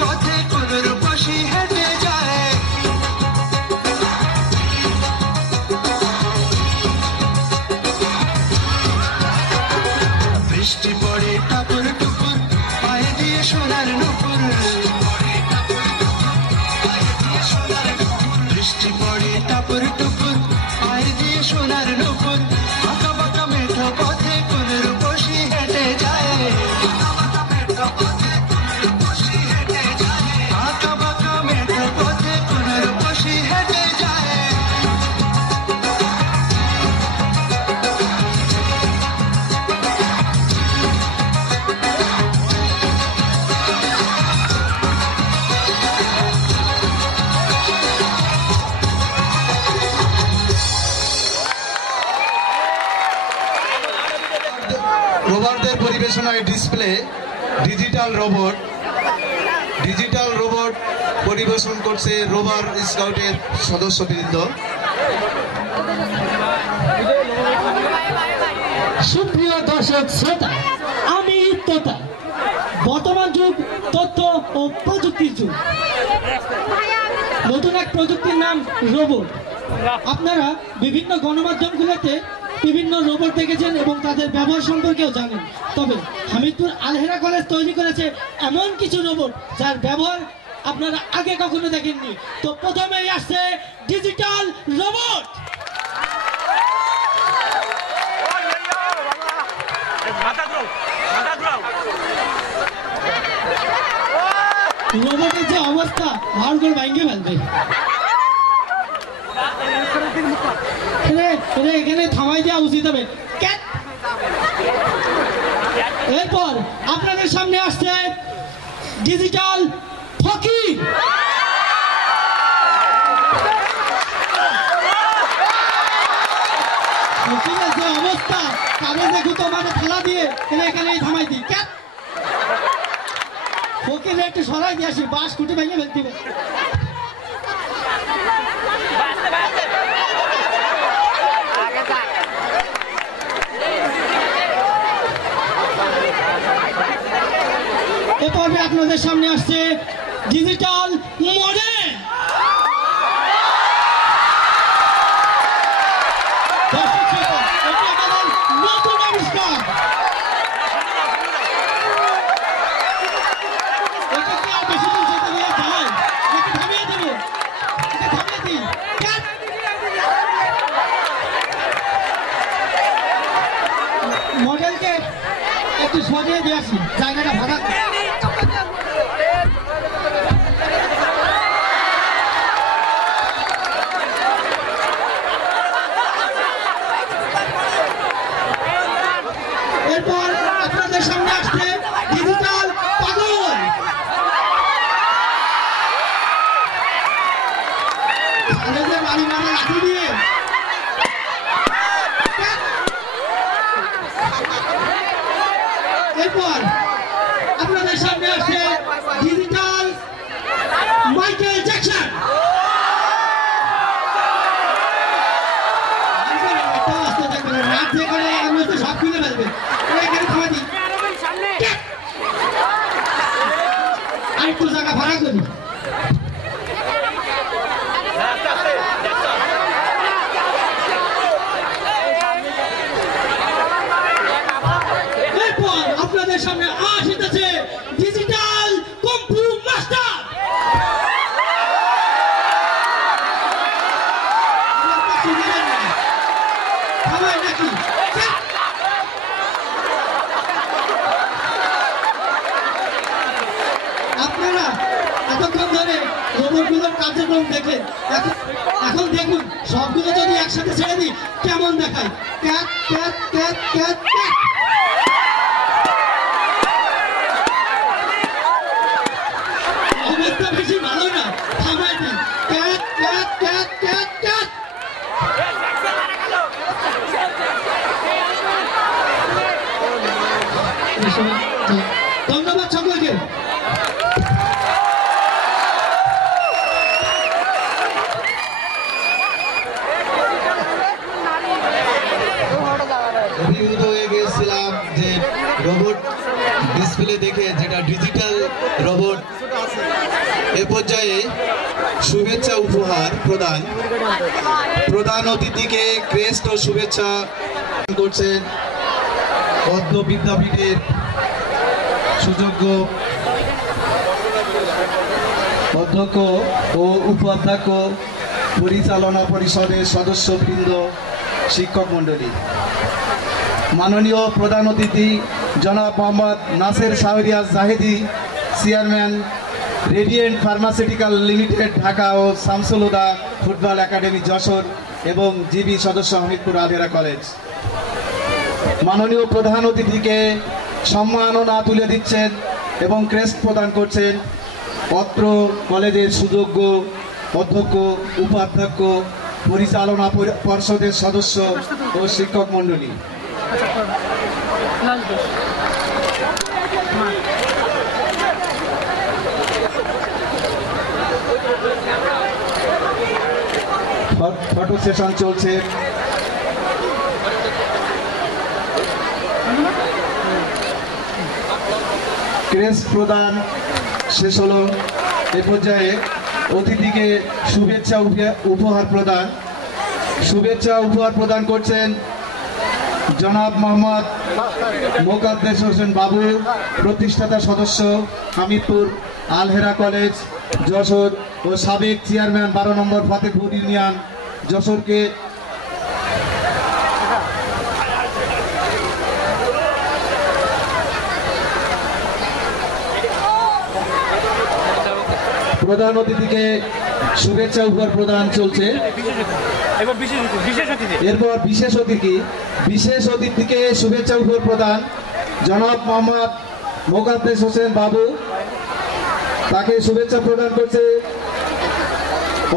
পথে কুলুর বসি হেঁটে যায় বৃষ্টি পড়ে টাপুর টুপুর পায়ে দিয়ে সোনার নুপুর বৃষ্টি পড়ে টাপুর টুপুর পায়ে দিয়ে সোনার নুপুর আঁকা বাঁকা মেঠো পথে কুলুর বসি হেঁটে যায় আঁকা বাঁকা মেঠো পথে কুলুর বসি হেঁটে যায় রোবটদের পরিবেশনায় ডিসপ্লে ডিজিটাল রোবট পরিবেশন করছে রোভার স্কাউটের সদস্যবৃন্দ। সুপ্রিয় দর্শক শ্রোতা, আমি তোতা। বর্তমান যুগ তথ্য ও প্রযুক্তির যুগ। নতুন এক প্রযুক্তির নাম রোবট। আপনারা বিভিন্ন গণমাধ্যমগুলোতে বিভিন্ন রোবট দেখেছেন এবং তাদের ব্যবহার সম্পর্কেও জানেন। তবে হামিদপুর আলহেরা কলেজ তৈরি করেছে এমন কিছু রোবট যার ব্যবহার আপনারা আগে কখনো দেখেননি। তো প্রথমেই আসছে ডিজিটাল রোবট। রোবটের যে অবস্থা ভার করে ভাঙ্গে ফেলবে। এখানে থামাই দেওয়া উচিত হবে। এরপর আপনাদের সামনে আসছে ডিজিটাল ফকির। ফকিরের যে অবস্থা, কাগজে গুতো মানে থালা দিয়ে এখানে থামাই দিই। ফকির একটু সরাই দিয়ে আসি, বাঁশ কুটে ভেঙে ফেলতে হবে। এ পর্বে আপনাদের সামনে আসছে ডিজিটাল মডেল। দর্শক শ্রোতা, এটি আমাদের নতুন আবিষ্কার। একে কি আর বেশি দিন যেতে দেওয়া যায়? একে থামিয়ে দেব, একে থামিয়ে দিই। ক্যাট! মডেলকে একটু সরিয়ে দিয়ে আসি, জায়গাটা ভাড়া। এরপর আপনাদের সামনে আসছে ডিজিটাল পাগল। কলেজে বাড়ি মারা লাঠি দিয়ে এরপর আপনাদের সামনে আসছে ডিজিটাল মাইকেল জ্যাকসন। নাচ যেখানে আমরা তো সব কিনে ফেলবে, এখানে থামা দিই, আরেকটু জায়গা ভাড়া করি। এরপর আপনাদের সামনে আসিতেছে ডিজিটাল কম্পু মাস্টার। আপনারা এতক্ষণ ধরে রোবটগুলোর কার্যক্রম দেখলেন, এখন দেখুন সবগুলো যদি একসাথে ছেড়ে দিই কেমন দেখায়। Cat cat cat cat cat. অবস্থা বেশি ভালো না, থামাই দিই। Cat cat cat cat cat. ধন্যবাদ সকলকে। অভিভূত হয়ে গিয়েছিলাম যে রোবট ডিসপ্লে দেখে, যেটা ডিজিটাল রোবট। এ পর্যায়ে শুভেচ্ছা উপহার প্রধান অতিথিকে ক্রেস্ট ও শুভেচ্ছা করছেন পদ্ম বিদ্যাপীঠের সুযোগ্য অধ্যক্ষ ও উপাধ্যক্ষ, পরিচালনা পরিষদের সদস্যবৃন্দ, শিক্ষক মণ্ডলী। মাননীয় প্রধান অতিথি জনাব Mohammad Naser Shahriaz Jahedi, chairman Radiant Pharmaceutical Limited Dhaka ও শামসুল হুদা ফুটবল একাডেমি যশোর এবং জিবি সদস্য হামিদপুর আলহেরা কলেজ। মাননীয় প্রধান অতিথিকে সম্মাননা তুলে দিচ্ছেন এবং ক্রেস্ট প্রদান করছেন অত্র কলেজের সুযোগ্য অধ্যক্ষ, উপাধ্যক্ষ, পরিচালনা পর্ষদের সদস্য ও শিক্ষক মণ্ডলী। ফটো সেশন চলছে। ক্রেস্ট প্রদান শেষ হলো। এ পর্যায়ে অতিথিকে শুভেচ্ছা উপহার প্রদান করছেন জনাব মোহাম্মদ মোকাদ্দেস হোসেন বাবু, প্রতিষ্ঠাতা সদস্য, হামিদপুর আলহেরা কলেজ যশোর ও সাবেক চেয়ারম্যান 12 নম্বর ফতেপুর ইউনিয়ন যশোরকে প্রধান অতিথিকে শুভেচ্ছা উপহার প্রদান চলছে। এরপর বিশেষ অতিথিকে শুভেচ্ছা উপহার প্রদান জনাব মোহাম্মদ মোকাদ্দেস হোসেন বাবু, তাকে শুভেচ্ছা প্রদান করছে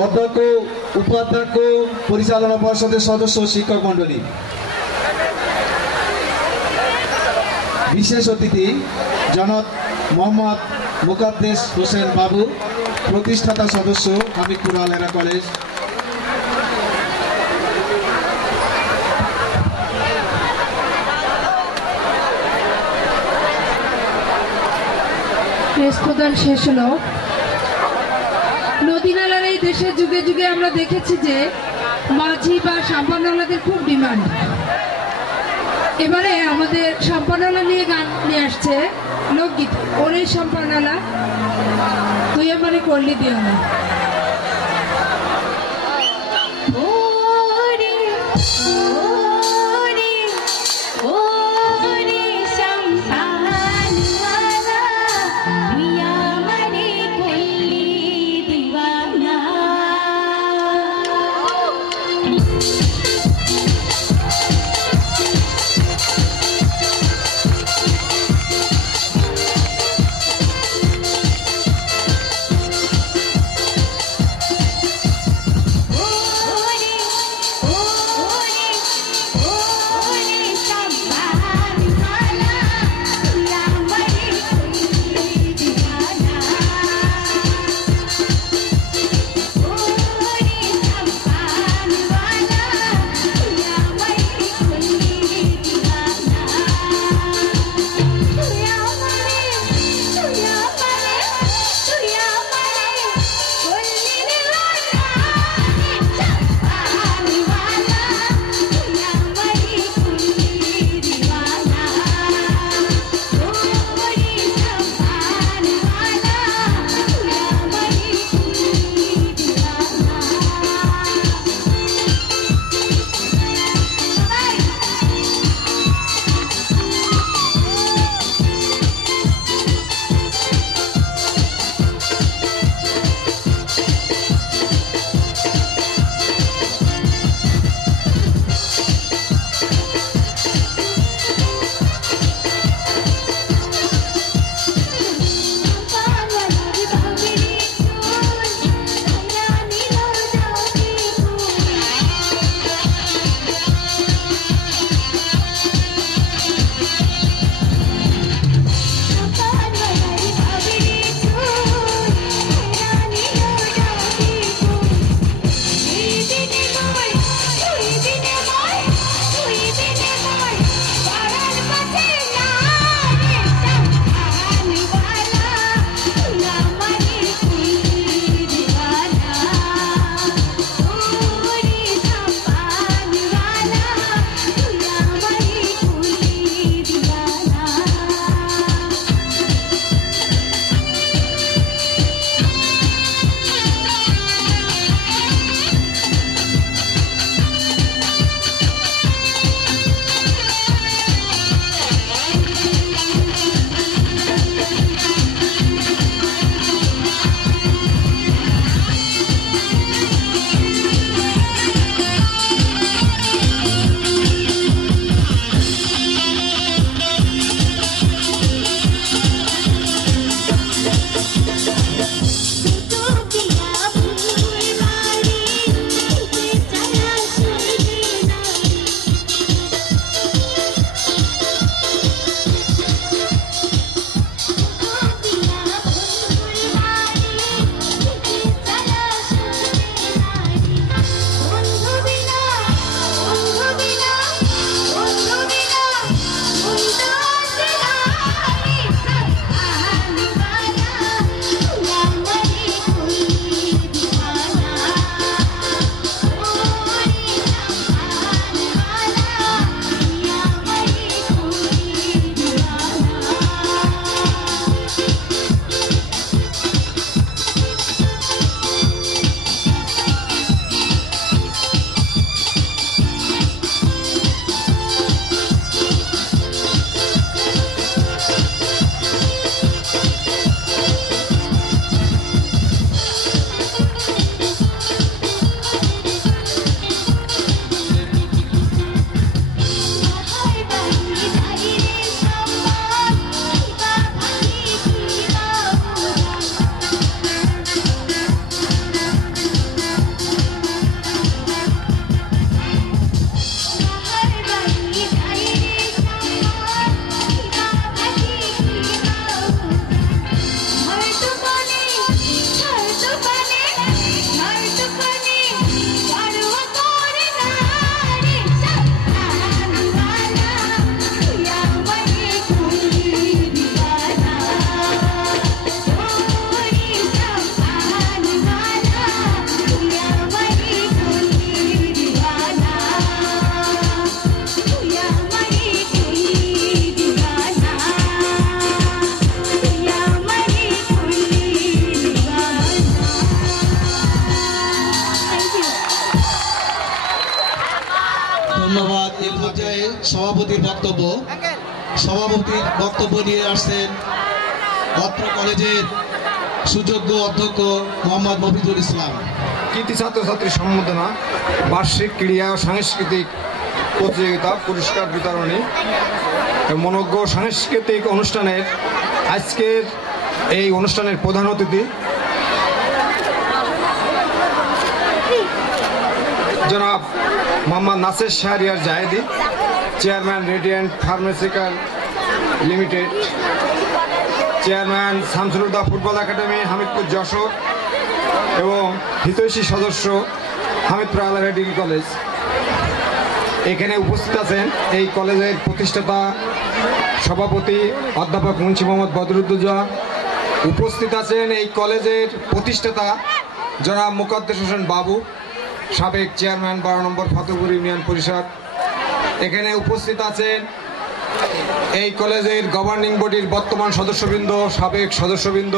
অধ্যক্ষ, উপাধ্যক্ষ, পরিচালনা পর্ষদের সদস্য, শিক্ষক মণ্ডলী। বিশেষ অতিথি জনাব মোহাম্মদ মোকাদ্দেস হোসেন বাবু, প্রতিষ্ঠাতা সদস্য হামিদপুর আলহেরা কলেজ। প্রেস প্রদান শেষ হলো। নদী নালার এই দেশের যুগে যুগে আমরা দেখেছি যে মাঝি বা সাম্পানওয়ালাদের খুব ডিমান্ড। এবারে আমাদের সাম্পানওয়ালা নিয়ে গান নিয়ে আসছে লোকগীত। ওরে সাম্পানওয়ালা তুই আমারে করলি দিও না। সভাপতির বক্তব্য নিয়ে আসছেন অত্র কলেজের সুযোগ্য অধ্যক্ষ মোহাম্মদ মফিজুল ইসলাম। কৃতি ছাত্রছাত্রী সম্বর্ধনা, বার্ষিক ক্রীড়া ও সাংস্কৃতিক প্রতিযোগিতা, পুরস্কার বিতরণী, মনোজ্ঞ সাংস্কৃতিক অনুষ্ঠানের আজকের এই অনুষ্ঠানের প্রধান অতিথি জনাব Mohammad Nasir Shahriar Zayedi, chairman Radiant Pharmaceutical Limited, chairman Shamsul Huda Football Academy Hamidpur Jessore এবং হিতৈষী সদস্য হামিদপুর আলহেরা ডিগ্রি কলেজ। এখানে উপস্থিত আছেন এই কলেজের প্রতিষ্ঠাতা সভাপতি অধ্যাপক মুন্সি মোহাম্মদ বদরুদ্দোজা। উপস্থিত আছেন এই কলেজের প্রতিষ্ঠাতা জনাব মুকদ্দেস হোসেন বাবু, সাবেক চেয়ারম্যান 12 নম্বর ফতেপুর ইউনিয়ন পরিষদ। এখানে উপস্থিত আছেন এই কলেজের গভর্নিং বডির বর্তমান সদস্যবৃন্দ, সাবেক সদস্যবৃন্দ,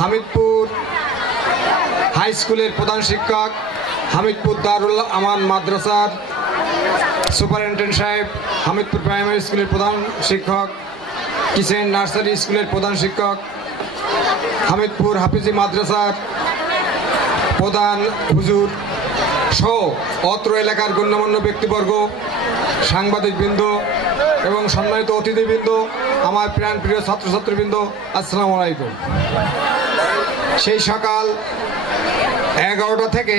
হামিদপুর হাই স্কুলের প্রধান শিক্ষক, হামিদপুর দারুল আমান মাদ্রাসার সুপারিনটেন্ডেন্ট সাহেব, হামিদপুর প্রাইমারি স্কুলের প্রধান শিক্ষক, কিচেন নার্সারি স্কুলের প্রধান শিক্ষক, হামিদপুর হাফিজি মাদ্রাসার প্রধান হুজুর সহ অত্র এলাকার গণ্যমান্য ব্যক্তিবর্গ, সাংবাদিকবৃন্দ এবং সম্মানিত অতিথিবৃন্দ, আমার প্রাণপ্রিয় ছাত্রছাত্রীবৃন্দ, আসসালামু আলাইকুম। সেই সকাল 11টা থেকে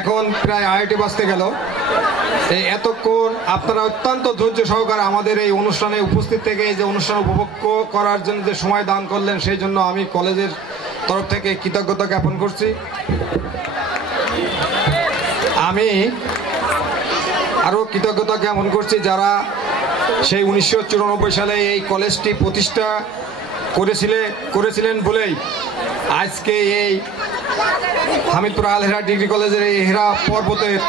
এখন প্রায় 2:30 বাজতে গেল। এই এতক্ষণ আপনারা অত্যন্ত ধৈর্য সহকারে আমাদের এই অনুষ্ঠানে উপস্থিত থেকে এই যে অনুষ্ঠান উপভোগ করার জন্য যে সময় দান করলেন, সেই জন্য আমি কলেজের তরফ থেকে কৃতজ্ঞতা জ্ঞাপন করছি। আমি আরও কৃতজ্ঞতা জ্ঞাপন করছি যারা সেই 1994 সালে এই কলেজটি প্রতিষ্ঠা করেছিলেন বলেই আজকে এই হামিদপুর আলহেরা ডিগ্রি কলেজের এই হেরা পর্বতের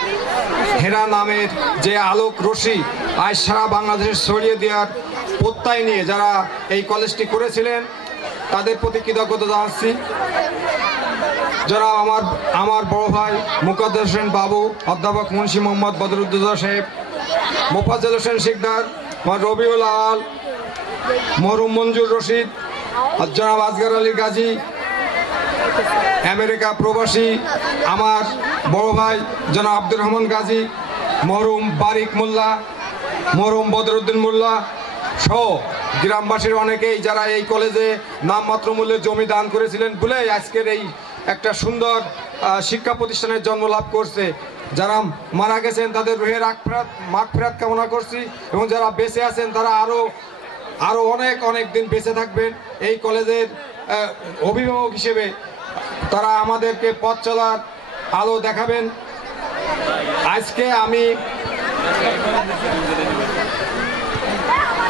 হেরা নামের যে আলোক রশ্মি আজ সারা বাংলাদেশে ছড়িয়ে দেওয়ার প্রত্যয় নিয়ে যারা এই কলেজটি করেছিলেন তাদের প্রতি কৃতজ্ঞতা জানাচ্ছি। যারা আমার বড় ভাই মুকদ্দেস হোসেন বাবু, অধ্যাপক মুন্সি মোহাম্মদ বদরুদ্দোজা সাহেব, মোফাজ্জল হোসেন শিকদার, রবিউল আল, মরহুম মঞ্জুর রশিদ, জনাব আসগর আলী গাজী, আমেরিকা প্রবাসী আমার বড় ভাই জনাব আব্দুর রহমান গাজী, মরহুম বারিক মোল্লা, মরহুম বদরুদ্দিন মোল্লা সহ গ্রামবাসীর অনেকেই যারা এই কলেজে নামমাত্র মূল্যে জমি দান করেছিলেন বলে আজকের এই একটা সুন্দর শিক্ষা প্রতিষ্ঠানের জন্ম লাভ করছে। যারা মারা গেছেন তাদের রুহের মাগফিরাত কামনা করছি এবং যারা বেঁচে আছেন তারা আরো অনেক দিন বেঁচে থাকবেন। এই কলেজের অভিভাবক হিসেবে তারা আমাদেরকে পথ চলার আলো দেখাবেন। আজকে আমি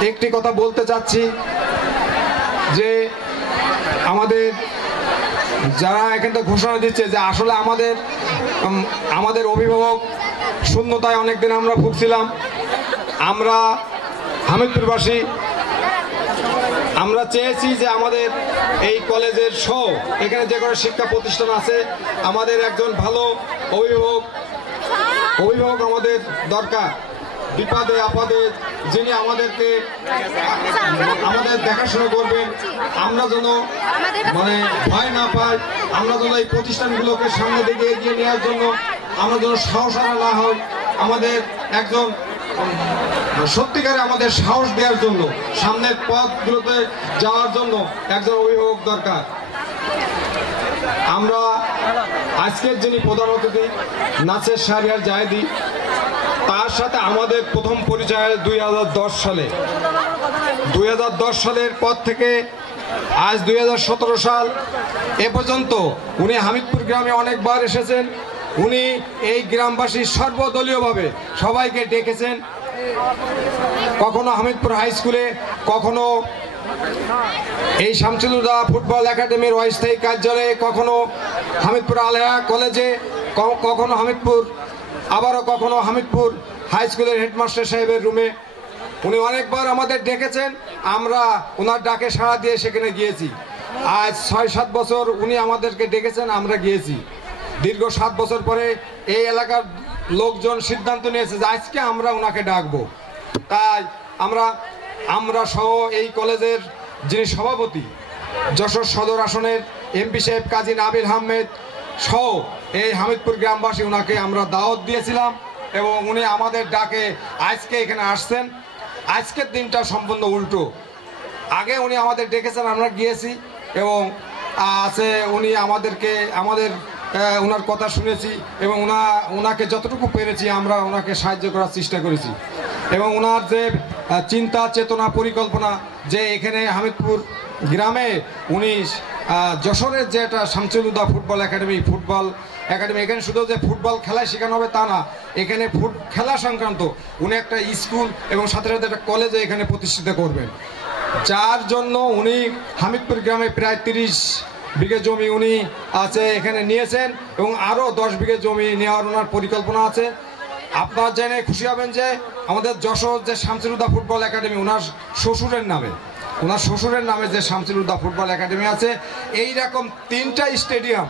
একটি কথা বলতে চাচ্ছি যে আমাদের যারা এখান থেকে ঘোষণা দিচ্ছে যে আসলে আমাদের অভিভাবক শূন্যতায় অনেকদিন আমরা ভুগছিলাম। আমরা হামিদপুরবাসী আমরা চেয়েছি যে আমাদের এই কলেজের সহ এখানে যে কোনো শিক্ষা প্রতিষ্ঠান আছে আমাদের একজন ভালো অভিভাবক আমাদের দরকার। বিপদে আপদে যিনি আমাদের দেখাশোনা করবেন, আমরা যেন ভয় না পাই, আমরা যেন এই প্রতিষ্ঠানগুলোকে সামনে দিকে এগিয়ে নেওয়ার জন্য আমরা যেন সাহসহারা না হই, আমাদের একজন সত্যিকারে আমাদের সাহস দেওয়ার জন্য সামনের পথগুলোতে যাওয়ার জন্য একজন অভিভাবক দরকার। আমরা আজকের যিনি প্রধান অতিথি নাসির শাহরিয়ার জায়েদি, তার সাথে আমাদের প্রথম পরিচয় 2010 সালে। 2010 সালের পর থেকে আজ 2017 সাল এ পর্যন্ত উনি হামিদপুর গ্রামে অনেকবার এসেছেন। উনি এই গ্রামবাসীর সর্বদলীয়ভাবে সবাইকে ডেকেছেন, কখনো হামিদপুর হাই স্কুলে, কখনো এই শামসুল হুদা ফুটবল একাডেমির অস্থায়ী কার্যালয়ে, কখনো হামিদপুর আলহেরা কলেজে, কখনো কখনো হামিদপুর হাই স্কুলের হেডমাস্টার সাহেবের রুমে। উনি অনেকবার আমাদের ডেকেছেন, আমরা ওনার ডাকে সাড়া দিয়ে সেখানে গিয়েছি। আজ 6-7 বছর উনি আমাদেরকে ডেকেছেন, আমরা গিয়েছি। দীর্ঘ 7 বছর পরে এই এলাকার লোকজন সিদ্ধান্ত নিয়েছে যে আজকে আমরা ওনাকে ডাকবো। তাই আমরা সহ এই কলেজের যিনি সভাপতি যশোর সদর আসনের এমপি সাহেব কাজী নাবিল আহমেদ সহ এই হামিদপুর গ্রামবাসী ওনাকে আমরা দাওয়াত দিয়েছিলাম এবং উনি আমাদের ডাকে আজকে এখানে আসছেন। আজকের দিনটা সম্পূর্ণ উল্টো। আগে উনি আমাদের ডেকেছেন, আমরা গিয়েছি এবং উনি আমাদের ওনার কথা শুনেছি এবং ওনাকে যতটুকু পেরেছি আমরা ওনাকে সাহায্য করার চেষ্টা করেছি এবং ওনার যে চিন্তা চেতনা পরিকল্পনা যে এখানে হামিদপুর গ্রামে উনি যশোরের যে একটা শামসুল হুদা ফুটবল একাডেমি এখানে শুধু যে ফুটবল খেলায় শেখানো হবে তা না, এখানে খেলা সংক্রান্ত উনি একটা স্কুল এবং সাথে সাথে একটা কলেজে এখানে প্রতিষ্ঠিত করবেন, যার জন্য উনি হামিদপুর গ্রামে প্রায় 30 বিঘে জমি উনি এখানে নিয়েছেন এবং আরও 10 বিঘে জমি নেওয়ার ওনার পরিকল্পনা আছে। আপনারা জেনে খুশি হবেন যে আমাদের যশোর যে শামসুল হুদা ফুটবল একাডেমি ওনার শ্বশুরের নামে যে শামসুল হুদা ফুটবল একাডেমি আছে, এই রকম 3টা stadium,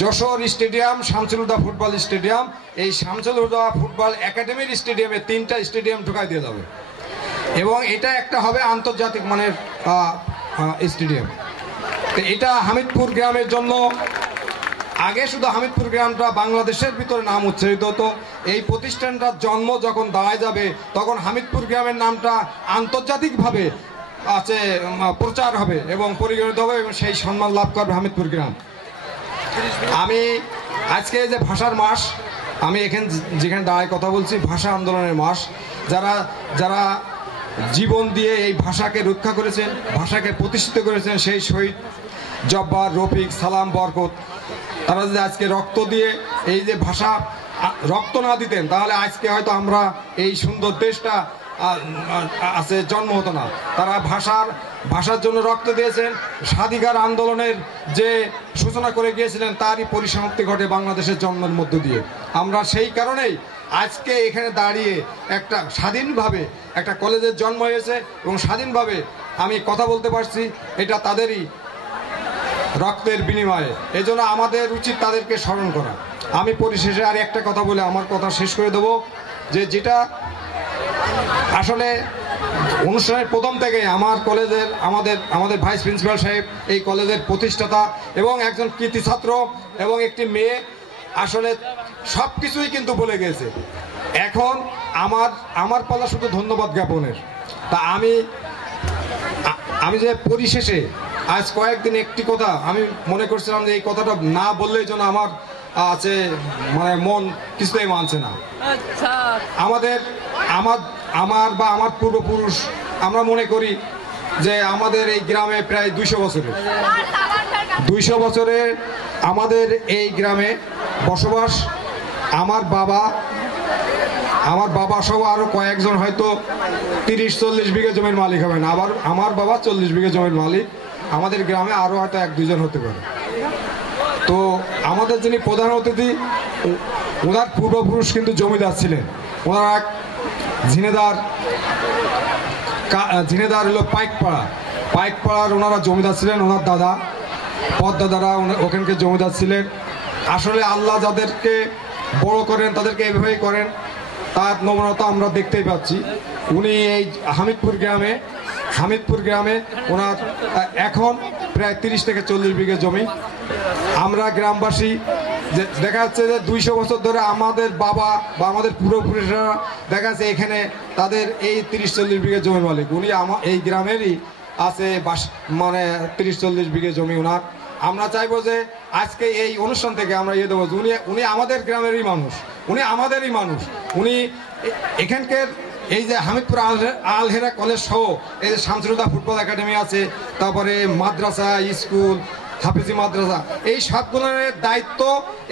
Jessore stadium, Shamsul Huda football stadium, এই শামসুল হুদা ফুটবল একাডেমির স্টেডিয়ামে 3টা স্টেডিয়াম ঢুকাই দিয়ে যাবে এবং এটা একটা হবে আন্তর্জাতিক মানের স্টেডিয়াম। তো এটা হামিদপুর গ্রামের জন্য, আগে শুধু হামিদপুর গ্রামটা বাংলাদেশের ভিতরে নাম উচ্চারিত হতো, এই প্রতিষ্ঠানটার জন্ম যখন দাঁড়ায় যাবে তখন হামিদপুর গ্রামের নামটা আন্তর্জাতিকভাবে প্রচার হবে এবং পরিগণিত হবে এবং সেই সম্মান লাভ করবে হামিদপুর গ্রাম। আমি আজকে যে ভাষার মাস, আমি যেখানে দাঁড়ায় কথা বলছি, ভাষা আন্দোলনের মাস, যারা জীবন দিয়ে এই ভাষাকে রক্ষা করেছেন, ভাষাকে প্রতিষ্ঠিত করেছেন, সেই শহীদ জব্বার, রফিক, সালাম, বরকত, তারা যদি আজকে রক্ত দিয়ে এই যে ভাষা রক্ত না দিতেন তাহলে আজকে হয়তো আমরা এই সুন্দর দেশটা জন্ম হতো না। তারা ভাষার জন্য রক্ত দিয়েছেন, স্বাধিকার আন্দোলনের যে সূচনা করে গিয়েছিলেন তারই পরিসমাপ্তি ঘটে বাংলাদেশের জন্মের মধ্য দিয়ে। আমরা সেই কারণেই আজকে এখানে দাঁড়িয়ে একটা স্বাধীনভাবে একটা কলেজের জন্ম হয়েছে এবং স্বাধীনভাবে আমি কথা বলতে পারছি, এটা তাদেরই রক্তের বিনিময়ে। এই জন্য আমাদের উচিত তাদেরকে স্মরণ করা। আমি পরিশেষে আর একটা কথা বলে আমার কথা শেষ করে দেবো, যেটা আসলে অনুষ্ঠানের প্রথম থেকে আমার কলেজের আমাদের ভাইস প্রিন্সিপাল সাহেব এই কলেজের প্রতিষ্ঠাতা এবং একজন কৃতি ছাত্র এবং একটি মেয়ে, আসলে সব কিছুই কিন্তু বলে গেছে। এখন আমার পালা শুধু ধন্যবাদ জ্ঞাপনের। তা আমি যে পরিশেষে আজ কয়েকদিন একটি কথা আমি মনে করছিলাম যে এই কথাটা না বললেই যেন আমার মন কিছুতেই মানছে না। আমার পূর্বপুরুষ, আমরা মনে করি যে আমাদের এই গ্রামে প্রায় 200 বছরের আমাদের এই গ্রামে বসবাস। আমার বাবা সহ আরো কয়েকজন হয়তো 30-40 বিঘা জমির মালিক হবেন, আবার আমার বাবা 40 বিঘা জমির মালিক। আমাদের গ্রামে আরো হয়তো 1-2 জন হতে পারে। তো আমাদের যিনি প্রধান অতিথি, ওনার পূর্বপুরুষ কিন্তু জমিদার ছিলেন। ওনারা ঝিনেদার হলো পাইকপাড়ার ওনারা জমিদার ছিলেন। ওনার দাদা পদ্মাদারা ওখানকে জমিদার ছিলেন। আসলে আল্লাহ যাদেরকে বড় করেন তাদেরকে এভাবেই করেন, তার নমুনা আমরা দেখতেই পাচ্ছি। উনি এই হামিদপুর গ্রামে ওনার এখন প্রায় 30-40 বিঘা জমি। আমরা গ্রামবাসী দেখা যাচ্ছে যে 200 বছর ধরে আমাদের বাবা বা আমাদের পূর্বপুরুষরা দেখা যাচ্ছে এখানে তাদের এই 30-40 বিঘা জমির মালিক। উনি এই গ্রামেরই আছে 30-40 বিঘা জমি ওনার। আমরা চাইবো যে আজকে এই অনুষ্ঠান থেকে আমরা দেবো, উনি আমাদের গ্রামেরই মানুষ, উনি আমাদেরই মানুষ। উনি এখানকার এই যে হামিদপুর আলহেরা কলেজ সহ এই যে শামসুল হুদা ফুটবল একাডেমি আছে, তারপরে মাদ্রাসা, স্কুল, হাফিজি মাদ্রাসা, এই সবগুলোর দায়িত্ব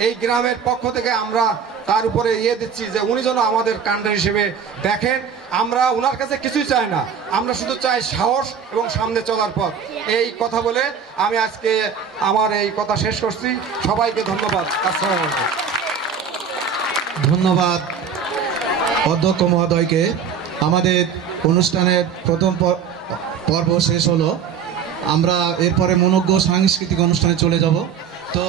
এই গ্রামের পক্ষ থেকে আমরা তার উপরে দিচ্ছি যে উনি যেন আমাদের কান্ডার হিসেবে দেখেন। আমরা ওনার কাছে কিছুই চাই না, আমরা শুধু চাই সাহস এবং সামনে চলার পথ। এই কথা বলে আমি আজকে আমার এই কথা শেষ করছি। সবাইকে ধন্যবাদ। আসসালামু আলাইকুম। ধন্যবাদ অধ্যক্ষ মহোদয়কে। আমাদের অনুষ্ঠানের প্রথম পর্ব শেষ হলো। আমরা এরপরে মনোজ্ঞ সাংস্কৃতিক অনুষ্ঠানে চলে যাব। তো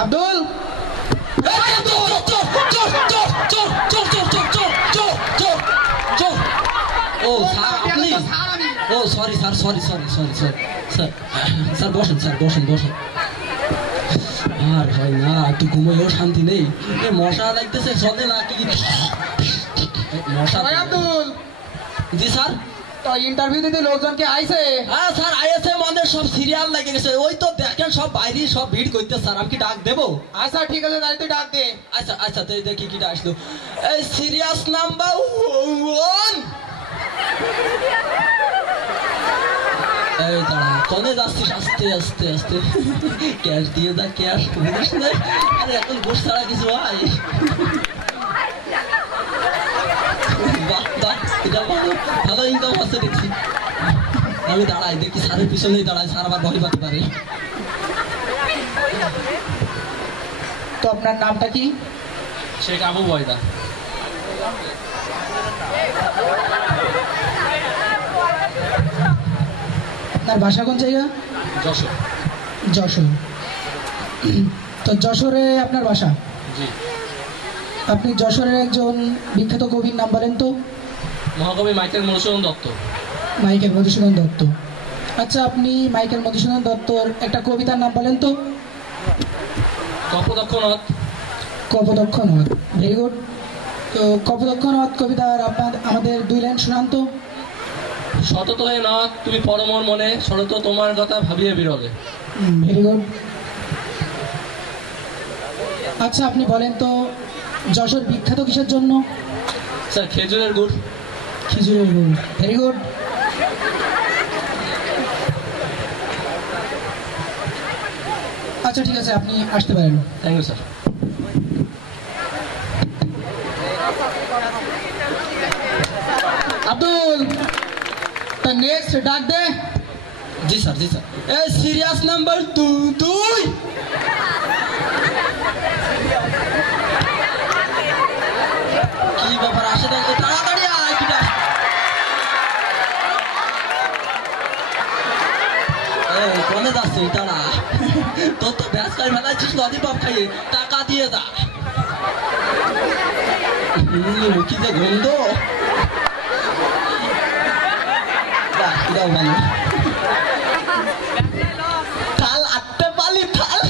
আব্দুল ও স্যার আপনি ও sorry sir sorry sorry sorry sorry sir sir বসেন স্যার বসেন বসেন আর হয় না একটু ঘুমোয়ও শান্তি নেই এ মশা লাগতেছে চলে না কি মশা আব্দুল জি স্যার তো ইন্টারভিউ দিতে লোকজনকে আইছে হ্যাঁ স্যার আইএসএ আমাদের সব সিরিয়াল লেগে গেছে ওই তো দেখেন সব বাইরে সব ভিড় করতে স্যার আমি কি ডাক দেবো আচ্ছা ঠিক আছে তাহলে তুই ডাক দে আচ্ছা আচ্ছা তুই দেখি কিটা আসলো এই সিরিয়াস নাম্বার 1 এই দাঁড়া কনে যাচ্ছিস আস্তে আস্তে আস্তে ক্যাশ দিয়ে যা ক্যাশ বুঝিস না আরে এখন ঘুষ ছাড়া কিছু হয় বাহ বাহ এটা ভালো ভালো ইনকাম আছে দেখছি আমি দাঁড়াই দেখি স্যারের পিছনেই দাঁড়াই স্যার আবার ভয় পাতে পারে তো আপনার নামটা কি শেখ আবু বয়দা। আপনার বাসা কোন জায়গা যশোর। যশোর তো যশোরে আপনার বাসা জি। আপনি যশোরের একজন বিখ্যাত কবির নাম বলেন তো মহাকবি মাইকেল মধুসূদন দত্ত। মাইকেল মধুসূদন দত্ত। আচ্ছা আপনি মাইকেল মধুসূদন দত্তর একটা কবিতার নাম বলেন তো কপোতাক্ষ নদ। কপোতাক্ষ নদ, ভেরি গুড। তো কপোতাক্ষ নদ কবিতার আপনার আমাদের 2 লাইন শোনান তো। সতত হয়ে নদ তুমি পরমর মনে, সরত তোমার কথা ভাবিয়ে বিরলে। Very good. আচ্ছা আপনি বলেন তো যশোর বিখ্যাত কিসের জন্য? স্যার খেজুরের গুড়। খিচুড়ির গুড়, ভেরি গুড। আচ্ছা ঠিক আছে আপনি আসতে পারেন। Thank you sir. আব্দুল তা নেক্সট ডাক দে। জি স্যার জি স্যার এই সিরিয়াস নাম্বার 2 কি ব্যাপার আসে দেখ তাড়াতাড়ি আয় কিটা এই কোনে যাচ্ছিস তারা তোর তো ব্যাস খাই ফেলাচ্ছিস ললিপপ খাইয়ে টাকা দিয়ে যা কি যে গন্ধ ভালো থাল আটতে পালি থাল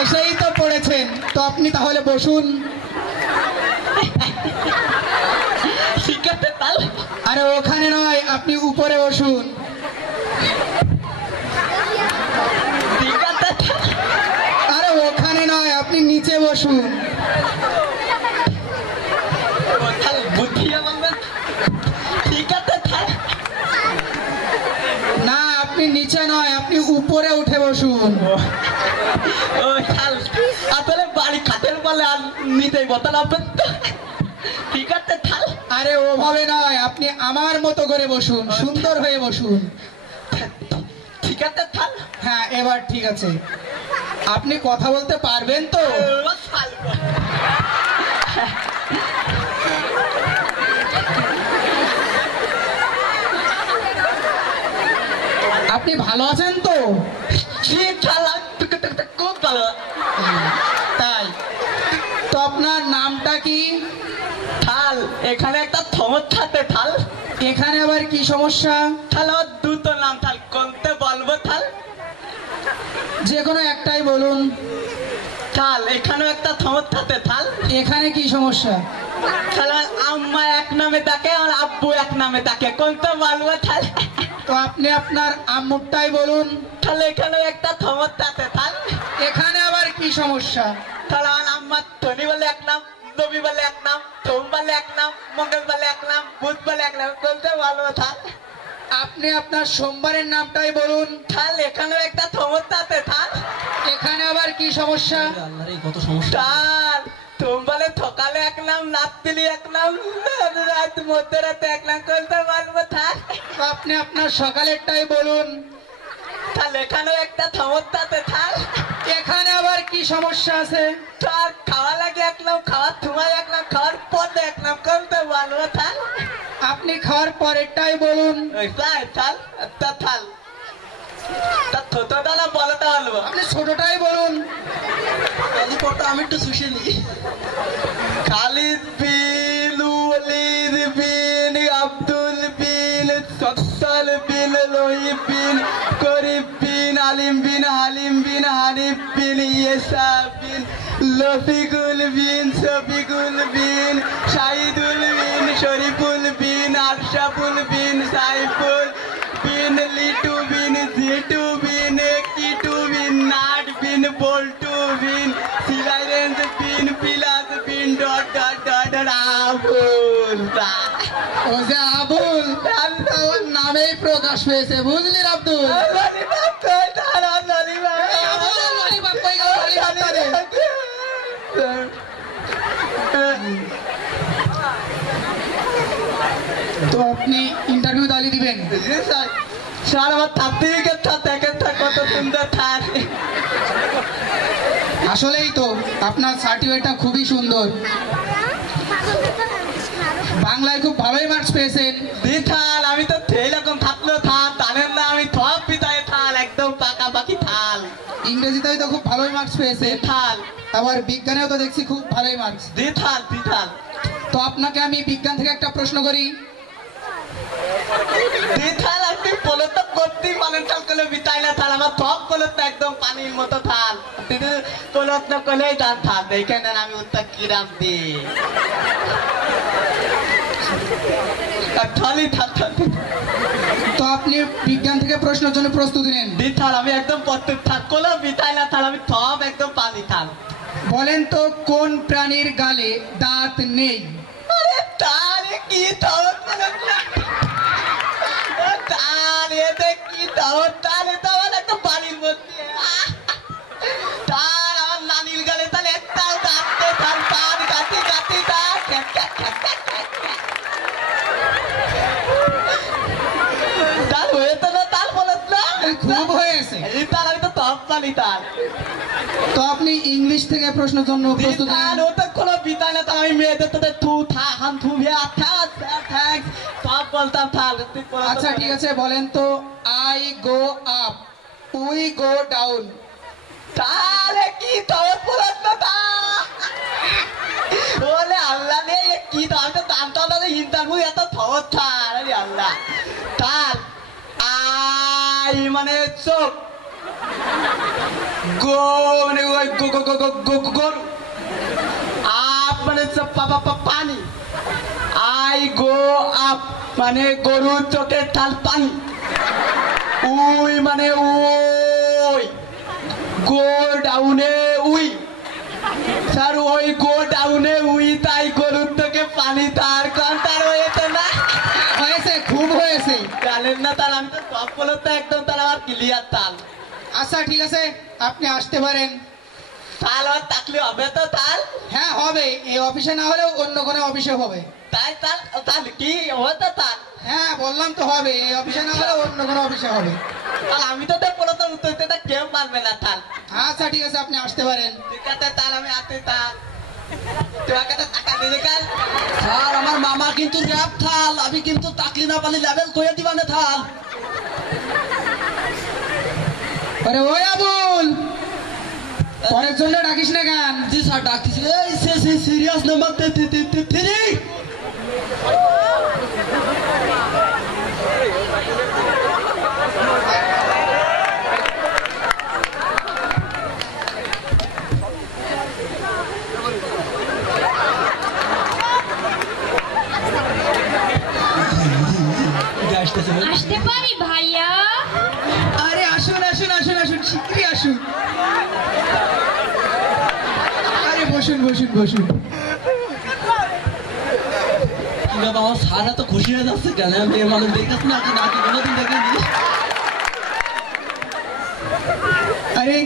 এসেই তো পড়েছেন, তো আপনি তাহলে বসুন। শিকাতে তাল আরে ওখানে নয়, আপনি উপরে বসুন। শিকাতে থাল আরে ওখানে নয়, আপনি নিচে বসুন। থাল বুঝিয়ে বলবেন শিকাতে থাল না আপনি নিচে নয়, আপনি উপরে উঠে বসুন। ও থাল আসলে বাড়ি খাটের বলে আর নিতেই বতাল আপনার তো শিকাতে থাল আরে ওভাবে নয়, আপনি আমার মতো করে বসুন, সুন্দর হয়ে বসুন। শিকাতে থাল হ্যাঁ এবার ঠিক আছে। আপনি কথা বলতে পারবেন তো? আপনি ভালো আছেন তো? খুব ভালো তাই তো আপনার নামটা কি? থাল এখানে একটা সমস্যাতে থাল এখানে আবার কি সমস্যা? থাল আমার দুটো নাম থাল কোনতে বলবো থাল যে কোনো একটাই বলুন। থাল এখানেও একটা সমস্যাতে থাল এখানে কি সমস্যা? থাল আমার আম্মা এক নামে ডাকে আমার আব্বু এক নামে ডাকে কোনতে বলবো থাল তো আপনি আপনার আম্মুরটাই বলুন। তাহলে এখানেও একটা সমস্যাতে থাল এখানে আবার কি সমস্যা? তাহলে আমার আম্মা ধনী বলে এক নাম, নবী বলে এক নাম, সোম বলে এক নাম, মঙ্গল বলে এক নাম, বুধ বলে এক নাম কোনতে বলবো থাল আপনি আপনার সোমবারের নামটাই বলুন। থাল এখানেও একটা সমস্যাতে থাল এখানে আবার কি সমস্যা? কত সমস্যা থাল সোমবারে সকালে এক নাম, রাত্রি এক নাম, রাত মধ্যরাতে এক নাম কোনতে বলবো থাল তো আপনি আপনার সকালেরটাই বলুন। তাহলে এখানেও একটা সমস্যাতে থাল এখানে আবার কি সমস্যা আছে? তার খাওয়া লাগে এক নাম, খাওয়ার সময় এক নাম, খাওয়ার পরে এক নাম কোনতে বলবো থাল আপনি খাওয়ার পরেরটাই বলুন। থাল একটা থাল তার ছোটটা না বড়টা বলবো? আপনি ছোটটাই বলুন। ললিপপটা আমি একটু শুষে নিই। খালিদ বিন ওয়ালিদ বিন আব্দুল বিন সত্তাল বিন লোহিব বিন করিব বিন আলিম বিন হালিম বিন হানিফ বিন ইয়েসা বিন লফিকুল বিন শফিকুল বিন শাহিদুল বিন শরীফুল বিন আশরাফুল বিন সাইফুল বিন লিটু বিন জিটু বিন কিটু বিন নাট বিন বল্টু বিন সিলাইরেন্স বিন পিলাস বিন ডট ডট ডট রাহুল। ও যে আবুল, ওর নামেই প্রকাশ পেয়েছে, বুঝলি আব্দুল? তো আপনি ইন্টারভিউ দাঁড়িয়ে দিবেন? স্যার আমার সার্টিফিকেট দেখেন কত সুন্দর থাক। আসলেই তো আপনার সার্টিফিকেটটা খুবই সুন্দর। বাংলায় খুব ভালোই মার্কস পেয়েছেন। থাল আমি তো এরকম থাকলেও থাল জানেন না, আমি সব পিতায় থাল একদম পাকাপাকি থাল। ইংরেজিতেও তো খুব ভালোই মার্কস পেয়েছে। থাল আবার বিজ্ঞানেও তো দেখছি খুব ভালোই মার্কস। থাল থাল। তো আপনাকে আমি বিজ্ঞান থেকে একটা প্রশ্ন করি। থাল আপনি পলতা করতে মানে থাল করলে বিতাইলা থাল, আমার সব কলত একদম পানির মতো থাল। কলত না করলেই ডান থাল, দেখে নেন আমি উত্তর কিরাম দিই। থালি থাল থাল। তো আপনি বিজ্ঞান থেকে প্রশ্নের জন্য প্রস্তুতি নেন? থাল আমি একদম প্রস্তুত থাল, কোনো বিতাইলা থাল, আমি সব একদম পানি থাল। বলেন তো কোন প্রাণীর গালে দাঁত নেই? আরে তারে কি দাওয়াত বলছিস? তারে এতে কি দাওয়াত? তারে দাওয়াত একটা বাড়ির মধ্যে। তার আমার নানির গালে তাহলে একটা দাঁত নেই, তার পান গাতি গাতি দাঁত। তার হয়েছে না, তার বলত না খুব হয়েছে। এই তার আমি তো টপ পানি তার। তো আপনি ইংলিশ থেকে প্রশ্নের জন্য প্রস্তুত নেন? ওটা কোনো বিতাই না, তার আমি মেয়েদের তো থু থা হাম থু ভে আচ্ছা থ্যাঙ্কস সব বলতাম থাল। আচ্ছা ঠিক আছে, বলেন তো I go up, we go down. তাহলে কি তোর বলত না তা? বলে আল্লাহ নে কি তো আমি তো জানতাম না যে ইন্টারভিউ এত সহজ থাল। আরে আল্লাহ। তার আই মানে চোখ, গো মানে ওই গো গো গো গো গো গরু, আপ মানে পানি, আই গো আপ মানে গরুর চোখের ঠাল পানি, উই মানে ওই, গো ডাউনে উই। স্যার ওই গো ডাউনে উই তাই গরুর চোখে পানি, তার কারণ তার হয়েছে না? হয়েছে, খুব হয়েছে। জানেন না তার, আমি তো সব বলো তো একদম তার আমার ক্লিয়ার তাল। আচ্ছা ঠিক আছে, আপনি আসতে পারেন। তাল আর থাকলে হবে তো তাল? হ্যাঁ হবে, এই অফিসে না হলেও অন্য কোনো অফিসে হবে। তাই তাল তাল কি হতো তাল? হ্যাঁ বললাম তো হবে, এই অফিসে না হলেও অন্য কোনো অফিসে হবে। তাল আমি তো বলো তো উত্তরটা কেউ পারবে না তাল। আচ্ছা ঠিক আছে, আপনি আসতে পারেন। ঠিক আছে তাল আমি আসতে তাল। তোমার কাছে টাকা দিলে কাল? স্যার আমার মামা কিন্তু র্যাপ থাল, আমি কিন্তু তাকলি না পালি লেভেল করে দিবানে থাল। আরে ওই আবুল, পরের জন্য ডাকিস না গান। জি স্যার ডাকতেছি। এই সিরিয়াস নাম্বার 3। আসতে পারি ভাইয়া? আরে আসুন আসুন আসুন আসুন, শীঘ্রই আসুন। আরে বসুন বসুন বসুন। আমার স্যার এত খুশি হয়ে যাচ্ছে কেন? মেয়ে মানুষ দেখেছ না কি নাকি কোনোদিন দেখেনি? আরে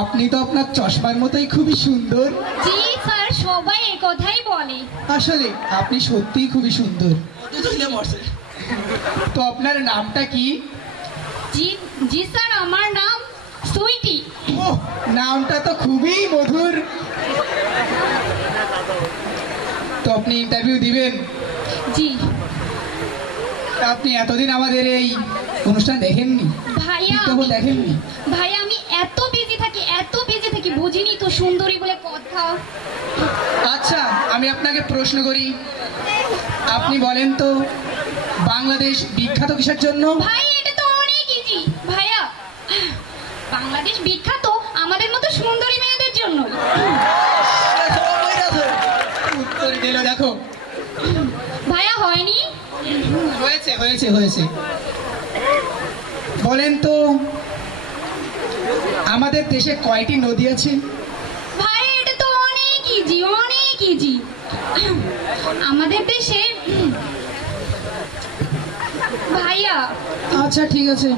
আপনি তো আপনার চশমার মতোই খুবই সুন্দর। জি স্যার, সবাই এই কথাই বলে। আসলে আপনি সত্যিই খুবই সুন্দর। মরছে। তো আপনার নামটা কি? জি জি স্যার, আমার নাম সুইটি। ওহ, নামটা তো খুবই মধুর। তো আপনি ইন্টারভিউ দিবেন? জি। তা আপনি এতদিন আমাদের এই অনুষ্ঠান দেখেননি? ভাই ভাইয়া বিজ্ঞাপন দেখেননি? ভাইয়া আমি এত বিজি থাকি বুঝিনি তো সুন্দরী বলে কথা। আচ্ছা আমি আপনাকে প্রশ্ন করি, আপনি বলেন তো বাংলাদেশ বিখ্যাত কিসের জন্য? ভাই এটা তো অনেক ইজি ভাইয়া, বাংলাদেশ বিখ্যাত আমাদের মতো সুন্দরী মেয়েদের জন্য। উত্তর দিল দেখো। ভাইয়া হয়নি? হয়েছে হয়েছে হয়েছে। বলেন তো আমাদের দেশে কয়টি নদী আছে? ভাই এটা তো অনেক ইজি। আমাদের দেশে ভাইয়া, আচ্ছা ঠিক আছে,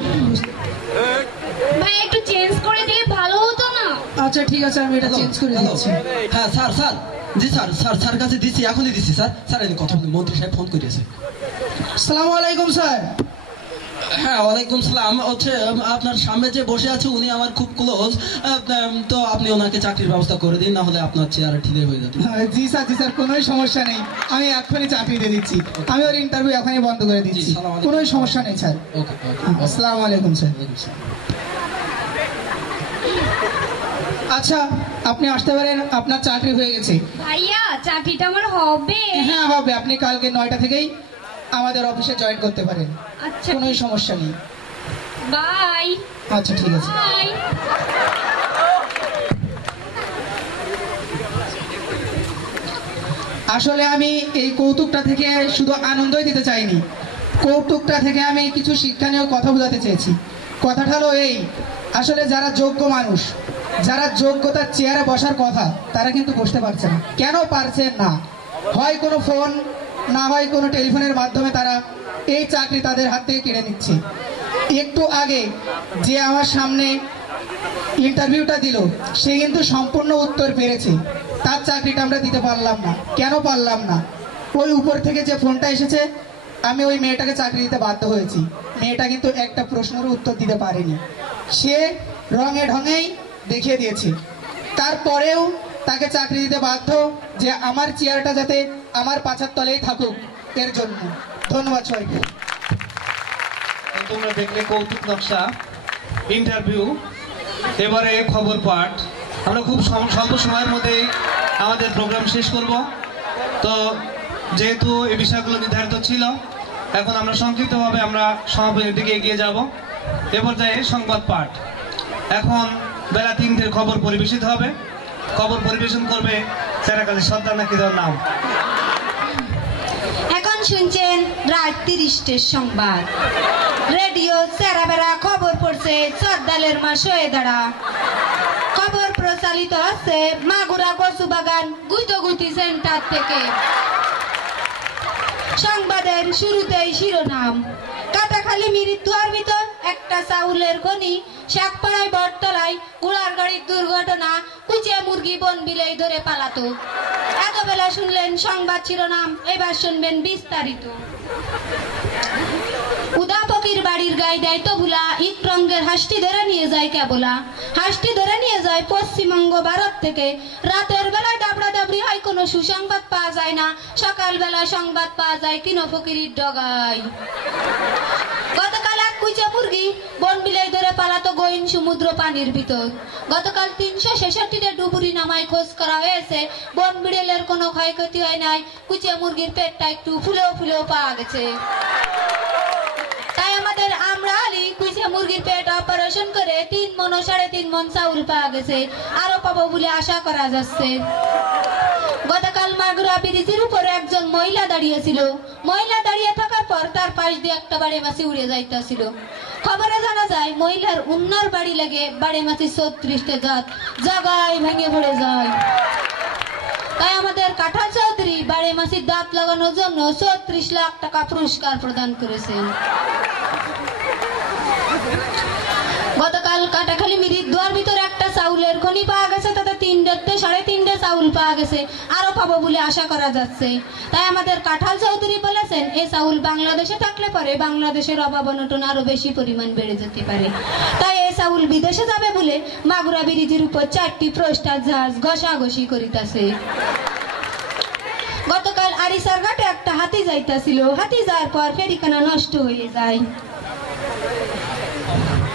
ভাই একটু চেঞ্জ করে দিলে ভালো হতো না? আচ্ছা ঠিক আছে, আমি এটা চেঞ্জ করে দিচ্ছি। হ্যাঁ স্যার স্যার জি স্যার স্যার স্যার কাছে দিচ্ছি, এখনই দিচ্ছি স্যার। স্যার এই কথা বলি, মন্ত্রী সাহেব ফোন করেছে। আসসালামু আলাইকুম স্যার। হ্যাঁ ওয়ালাইকুম সালাম। হচ্ছে আপনার সামনে যে বসে আছে উনি আমার খুব ক্লোজ, তো আপনি ওনাকে চাকরির ব্যবস্থা করে দিন, না হলে আপনার চেয়ারে ঠিলে হয়ে যেত। জি স্যার কোনো সমস্যা নেই, আমি এখনই চাকরি দিয়ে দিচ্ছি। আমি ওর ইন্টারভিউ এখনই বন্ধ করে দিচ্ছি, কোনো সমস্যা নেই স্যার। ওকে আসসালামু আলাইকুম স্যার। আচ্ছা আপনি আসতে পারেন, আপনার চাকরি হয়ে গেছে। ভাইয়া চাকরিটা আমার হবে? হ্যাঁ হবে, আপনি কালকে 9টা থেকেই আমাদের অফিসে জয়েন করতে পারেন, আচ্ছা কোনো সমস্যা নেই। বাই। আচ্ছা ঠিক আছে। বাই। আসলে আমি এই কৌতুকটা থেকে শুধু আনন্দই দিতে চাইনি, কৌতুকটা থেকে আমি কিছু শিক্ষণীয় কথা বোঝাতে চেয়েছি। কথাটা হলো এই, আসলে যারা যোগ্য মানুষ, যারা যোগ্যতার চেয়ারে বসার কথা, তারা কিন্তু বসতে পারছে না। কেন পারছেন না? হয় কোনো ফোন, না হয় কোনো টেলিফোনের মাধ্যমে তারা এই চাকরি তাদের হাত থেকে কেড়ে নিচ্ছে। একটু আগে যে আমার সামনে ইন্টারভিউটা দিল, সে কিন্তু সম্পূর্ণ উত্তর পেরেছে, তার চাকরিটা আমরা দিতে পারলাম না। কেন পারলাম না? ওই উপর থেকে যে ফোনটা এসেছে, আমি ওই মেয়েটাকে চাকরি দিতে বাধ্য হয়েছি। মেয়েটা কিন্তু একটা প্রশ্নের উত্তর দিতে পারেনি, সে রঙে ঢঙেই দেখিয়ে দিয়েছে। তারপরেও তাকে চাকরি দিতে বাধ্য, যে আমার চেয়ারটা যাতে আমার পাছার তলেই থাকুক, এর জন্য। ধন্যবাদ সবাইকে। তোমরা দেখলে কৌতুক নকশা ইন্টারভিউ, এবারে খবর পাঠ। আমরা খুব স্বল্প সময়ের মধ্যে আমাদের প্রোগ্রাম শেষ করব। তো যেহেতু এই বিষয়গুলো নির্ধারিত ছিল, এখন আমরা সংক্ষিপ্তভাবে আমরা সমাপনের দিকে এগিয়ে যাব। এ পর্যায়ে সংবাদ পাঠ। এখন বেলা 3টের খবর পরিবেশিত হবে। খবর পরিবেশন করবে চেরাকালী সর্দার নাকি তার নাম। এখন শুনছেন রাত 30টের সংবাদ। রেডিও চেরাবেড়া খবর পড়ছে সর্দালের মা শোয়েদাড়া। খবর প্রচালিত হচ্ছে মাগুরা কচুবাগান গুইতগুতি সেন্টার থেকে। সংবাদের শুরুতেই শিরোনাম, কাটাখালী মিরির দুয়ার ভিতর একটা চাউলের খনি, শাকপাড়ায় বটতলায় ঘোড়ার গাড়ির দুর্ঘটনা, কুচিয়া মুরগি বন বিলেই ধরে পালাতো। এত বেলা শুনলেন সংবাদ শিরোনাম, এবার শুনবেন বিস্তারিত। উদা ফকির বাড়ির গায়ে দেয় তো ভুলা, ইট রঙের হাঁসটি ধরে নিয়ে যায় কেবলা। হাঁসটি ধরে নিয়ে যায় পশ্চিমবঙ্গ ভারত থেকে। রাতের বেলায় দাবড়া দাবড়ি হয়, কোনো সুসংবাদ পাওয়া যায় না। সকাল বেলায় সংবাদ পাওয়া যায় তিন ফকিরির ডগায়। গতকাল এক কুইচা মুরগি বন বিলাই ধরে পালাতো গহীন সমুদ্র পানির ভিতর। গতকাল 366টা ডুবুরি নামায় খোঁজ করা হয়েছে, বন বিড়ালের কোনো ক্ষয়ক্ষতি হয় নাই। কুইচা মুরগির পেটটা একটু ফুলেও পাওয়া গেছে। তাই আমাদের আমরা আলী কুইচা মুরগির পেট অপারেশন করে 3 মণ ও 3.5 মণ চাউল পাওয়া গেছে, আরো পাবো বলে আশা করা যাচ্ছে। গতকাল মাগুরা ব্রিজের উপরে একজন মহিলা দাঁড়িয়েছিল। মহিলা দাঁড়িয়ে থাকার পর তার পাশ দিয়ে একটা বাড়ি মাছি উড়ে যাইতেছিল। খবরে জানা যায় মহিলার উন্নার বাড়ি লেগে বাড়ি মাছি 36টা জায়গায় ভেঙে পড়ে যায়। তাই আমাদের কাঁঠাল চৌধুরী বাড়ি মাছির দাঁত লাগানোর জন্য 34 লাখ টাকা পুরস্কার প্রদান করেছেন। গতকাল কাটাখালী মিরির দুয়ার ভিতরে একটা চাউলের খনি পাওয়া গেছে, তাতে 3.5 চাউল পাওয়া গেছে, আরো পাবো বলে আশা করা যাচ্ছে। তাই আমাদের কাঁঠাল চৌধুরী বলেছেন, এই চাউল বাংলাদেশে থাকলে পরে বাংলাদেশের অভাব অনটন আরো বেশি পরিমাণ বেড়ে যেতে পারে। তাই এই চাউল বিদেশে যাবে বলে মাগুরা ব্রিজের উপর 4টি প্রস্টার জাহাজ ঘষাঘষি করিতেছে। গতকাল আরিসার ঘাটে একটা হাতি যাইতেছিল। হাতি যাওয়ার পর ফেরিখানা নষ্ট হয়ে যায়।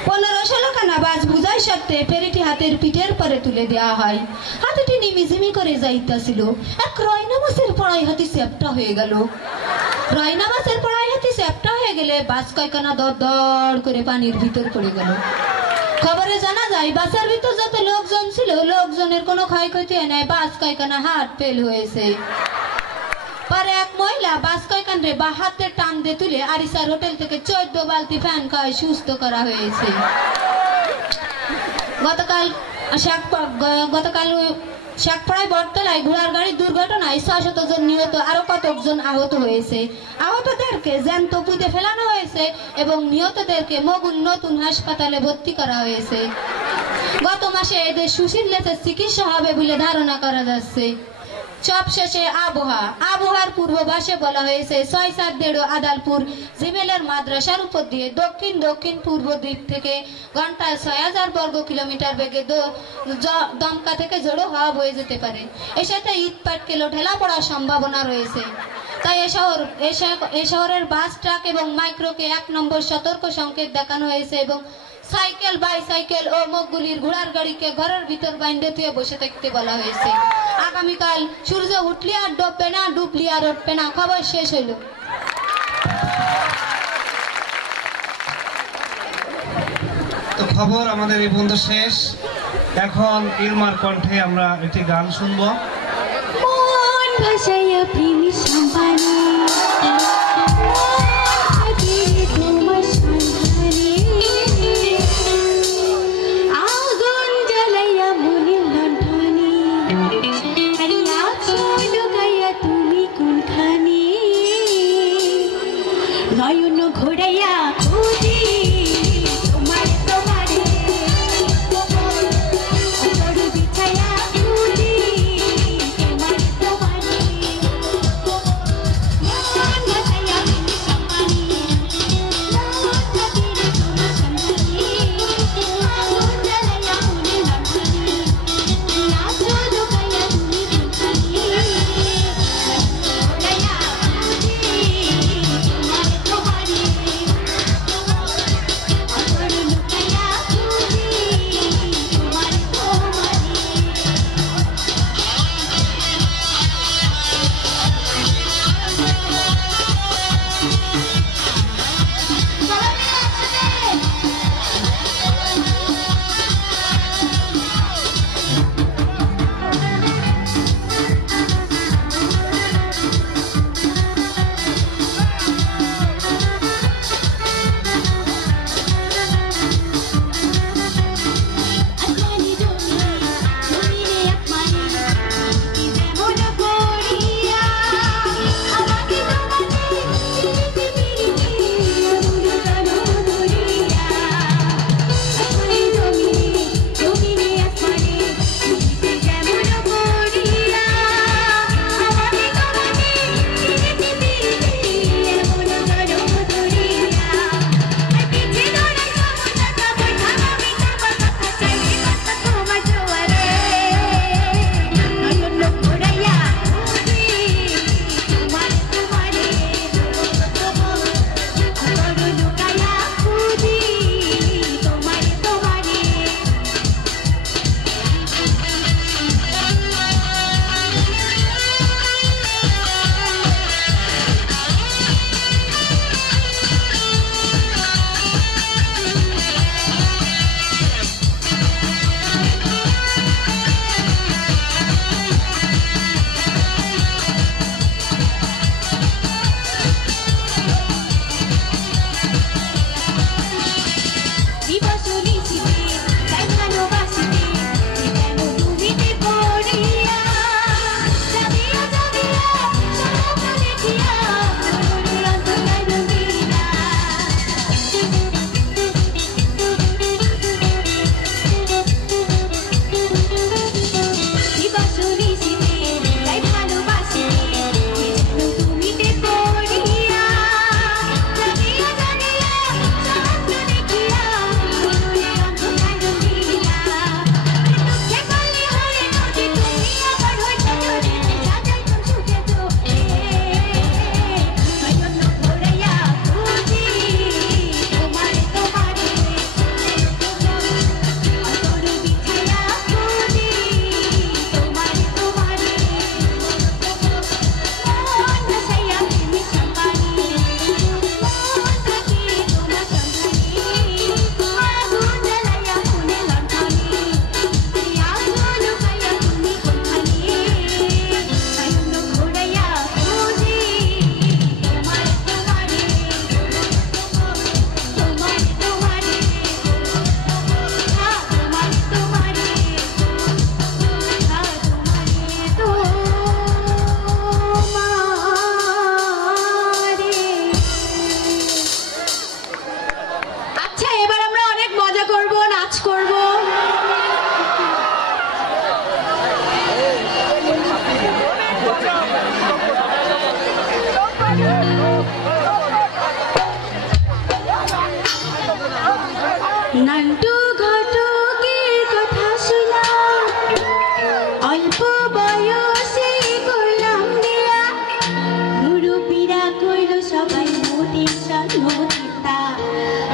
15 ষোলোখানা বাজ বুঝাই সত্ত্বে ফেরিটি হাতের পিঠের পরে তুলে দেওয়া হয়। হাতিটি নিমিঝিমি করে যাইতাছিল, এক রয়না মাছের পড়াই হাতি চ্যাপ্টা হয়ে গেল। রয়না মাছের পড়াই হাতি চ্যাপ্টা হয়ে গেলে বাস কয়খানা দর দর করে পানির ভিতর পড়ে গেল। খবরে জানা যায় বাসের ভিতর যত লোকজন ছিল লোকজনের কোনো ক্ষয়ক্ষতি হয় নাই, বাস কয়খানা হাত ফেল হয়েছে। পরে এক মহিলা বাস কয়খান রে বা হাতে টান দিয়ে তুলে আরিসার হোটেল থেকে 14 বালতি ফ্যান খাওয়ায় সুস্থ করা হয়েছে। গতকাল শাকপাড়ায় বটতলায় ঘোড়ার গাড়ির দুর্ঘটনায় 600 জন নিহত, আরো কতজন আহত হয়েছে। আহতদেরকে জ্যান্ত পুঁতে ফেলানো হয়েছে এবং নিহতদেরকে মগুল নতুন হাসপাতালে ভর্তি করা হয়েছে। গত মাসে এদের সুশীল লেসের চিকিৎসা হবে বলে ধারণা করা যাচ্ছে। সবশেষে আবহাওয়ার পূর্বাভাসে বলা হয়েছে 6-7 আদালপুর জিমেলের মাদ্রাসার উপর দিয়ে দক্ষিণ পূর্ব দিক থেকে ঘন্টায় 6000 বর্গ কিলোমিটার বেগে দমকা থেকে ঝোড়ো হাওয়া বয়ে যেতে পারে। এর সাথে ইট পাটকেল ঢেলা পড়ার সম্ভাবনা রয়েছে। তাই এ শহরের বাস, ট্রাক এবং মাইক্রোকে 1 নম্বর সতর্ক সংকেত দেখানো হয়েছে এবং সাইকেল, বাইসাইকেল ও মগগুলির ঘোড়ার গাড়িকে ঘরের ভিতর বাইন্ধে দিয়ে বসে থাকতে বলা হয়েছে। আগামীকাল সূর্য উঠলি আর ডুববে না, ডুবলি আর উঠবে না। খবর শেষ হইল। তো খবর আমাদের এই পর্যন্ত শেষ। এখন ইলমার কণ্ঠে আমরা একটি গান শুনবো। মন ভাসাইয়া প্রেমী সম্পানে নয়ন ঘোড়াইয়া খুঁজি তোমার তোমারে চড়ু বিছায়া খুঁজি তোমার তোমারে মন ভাসাইয়া প্রেমী সম্পানে মন ভাতিরে তোমার সম্পানে আগুন জ্বালাইয়া মনে লণ্ঠনে নাচো লুকাইয়া তুমি কোথায় ঘোড়াইয়া খুঁজি তোমার তোমারে নান্টু ঘটকের কথা শুনা অল্প বয়সে করলাম দেয়া মুরুব্বিরা কইল সবাই মোটিভেশন মোটিভটা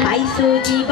পাইছো জীবন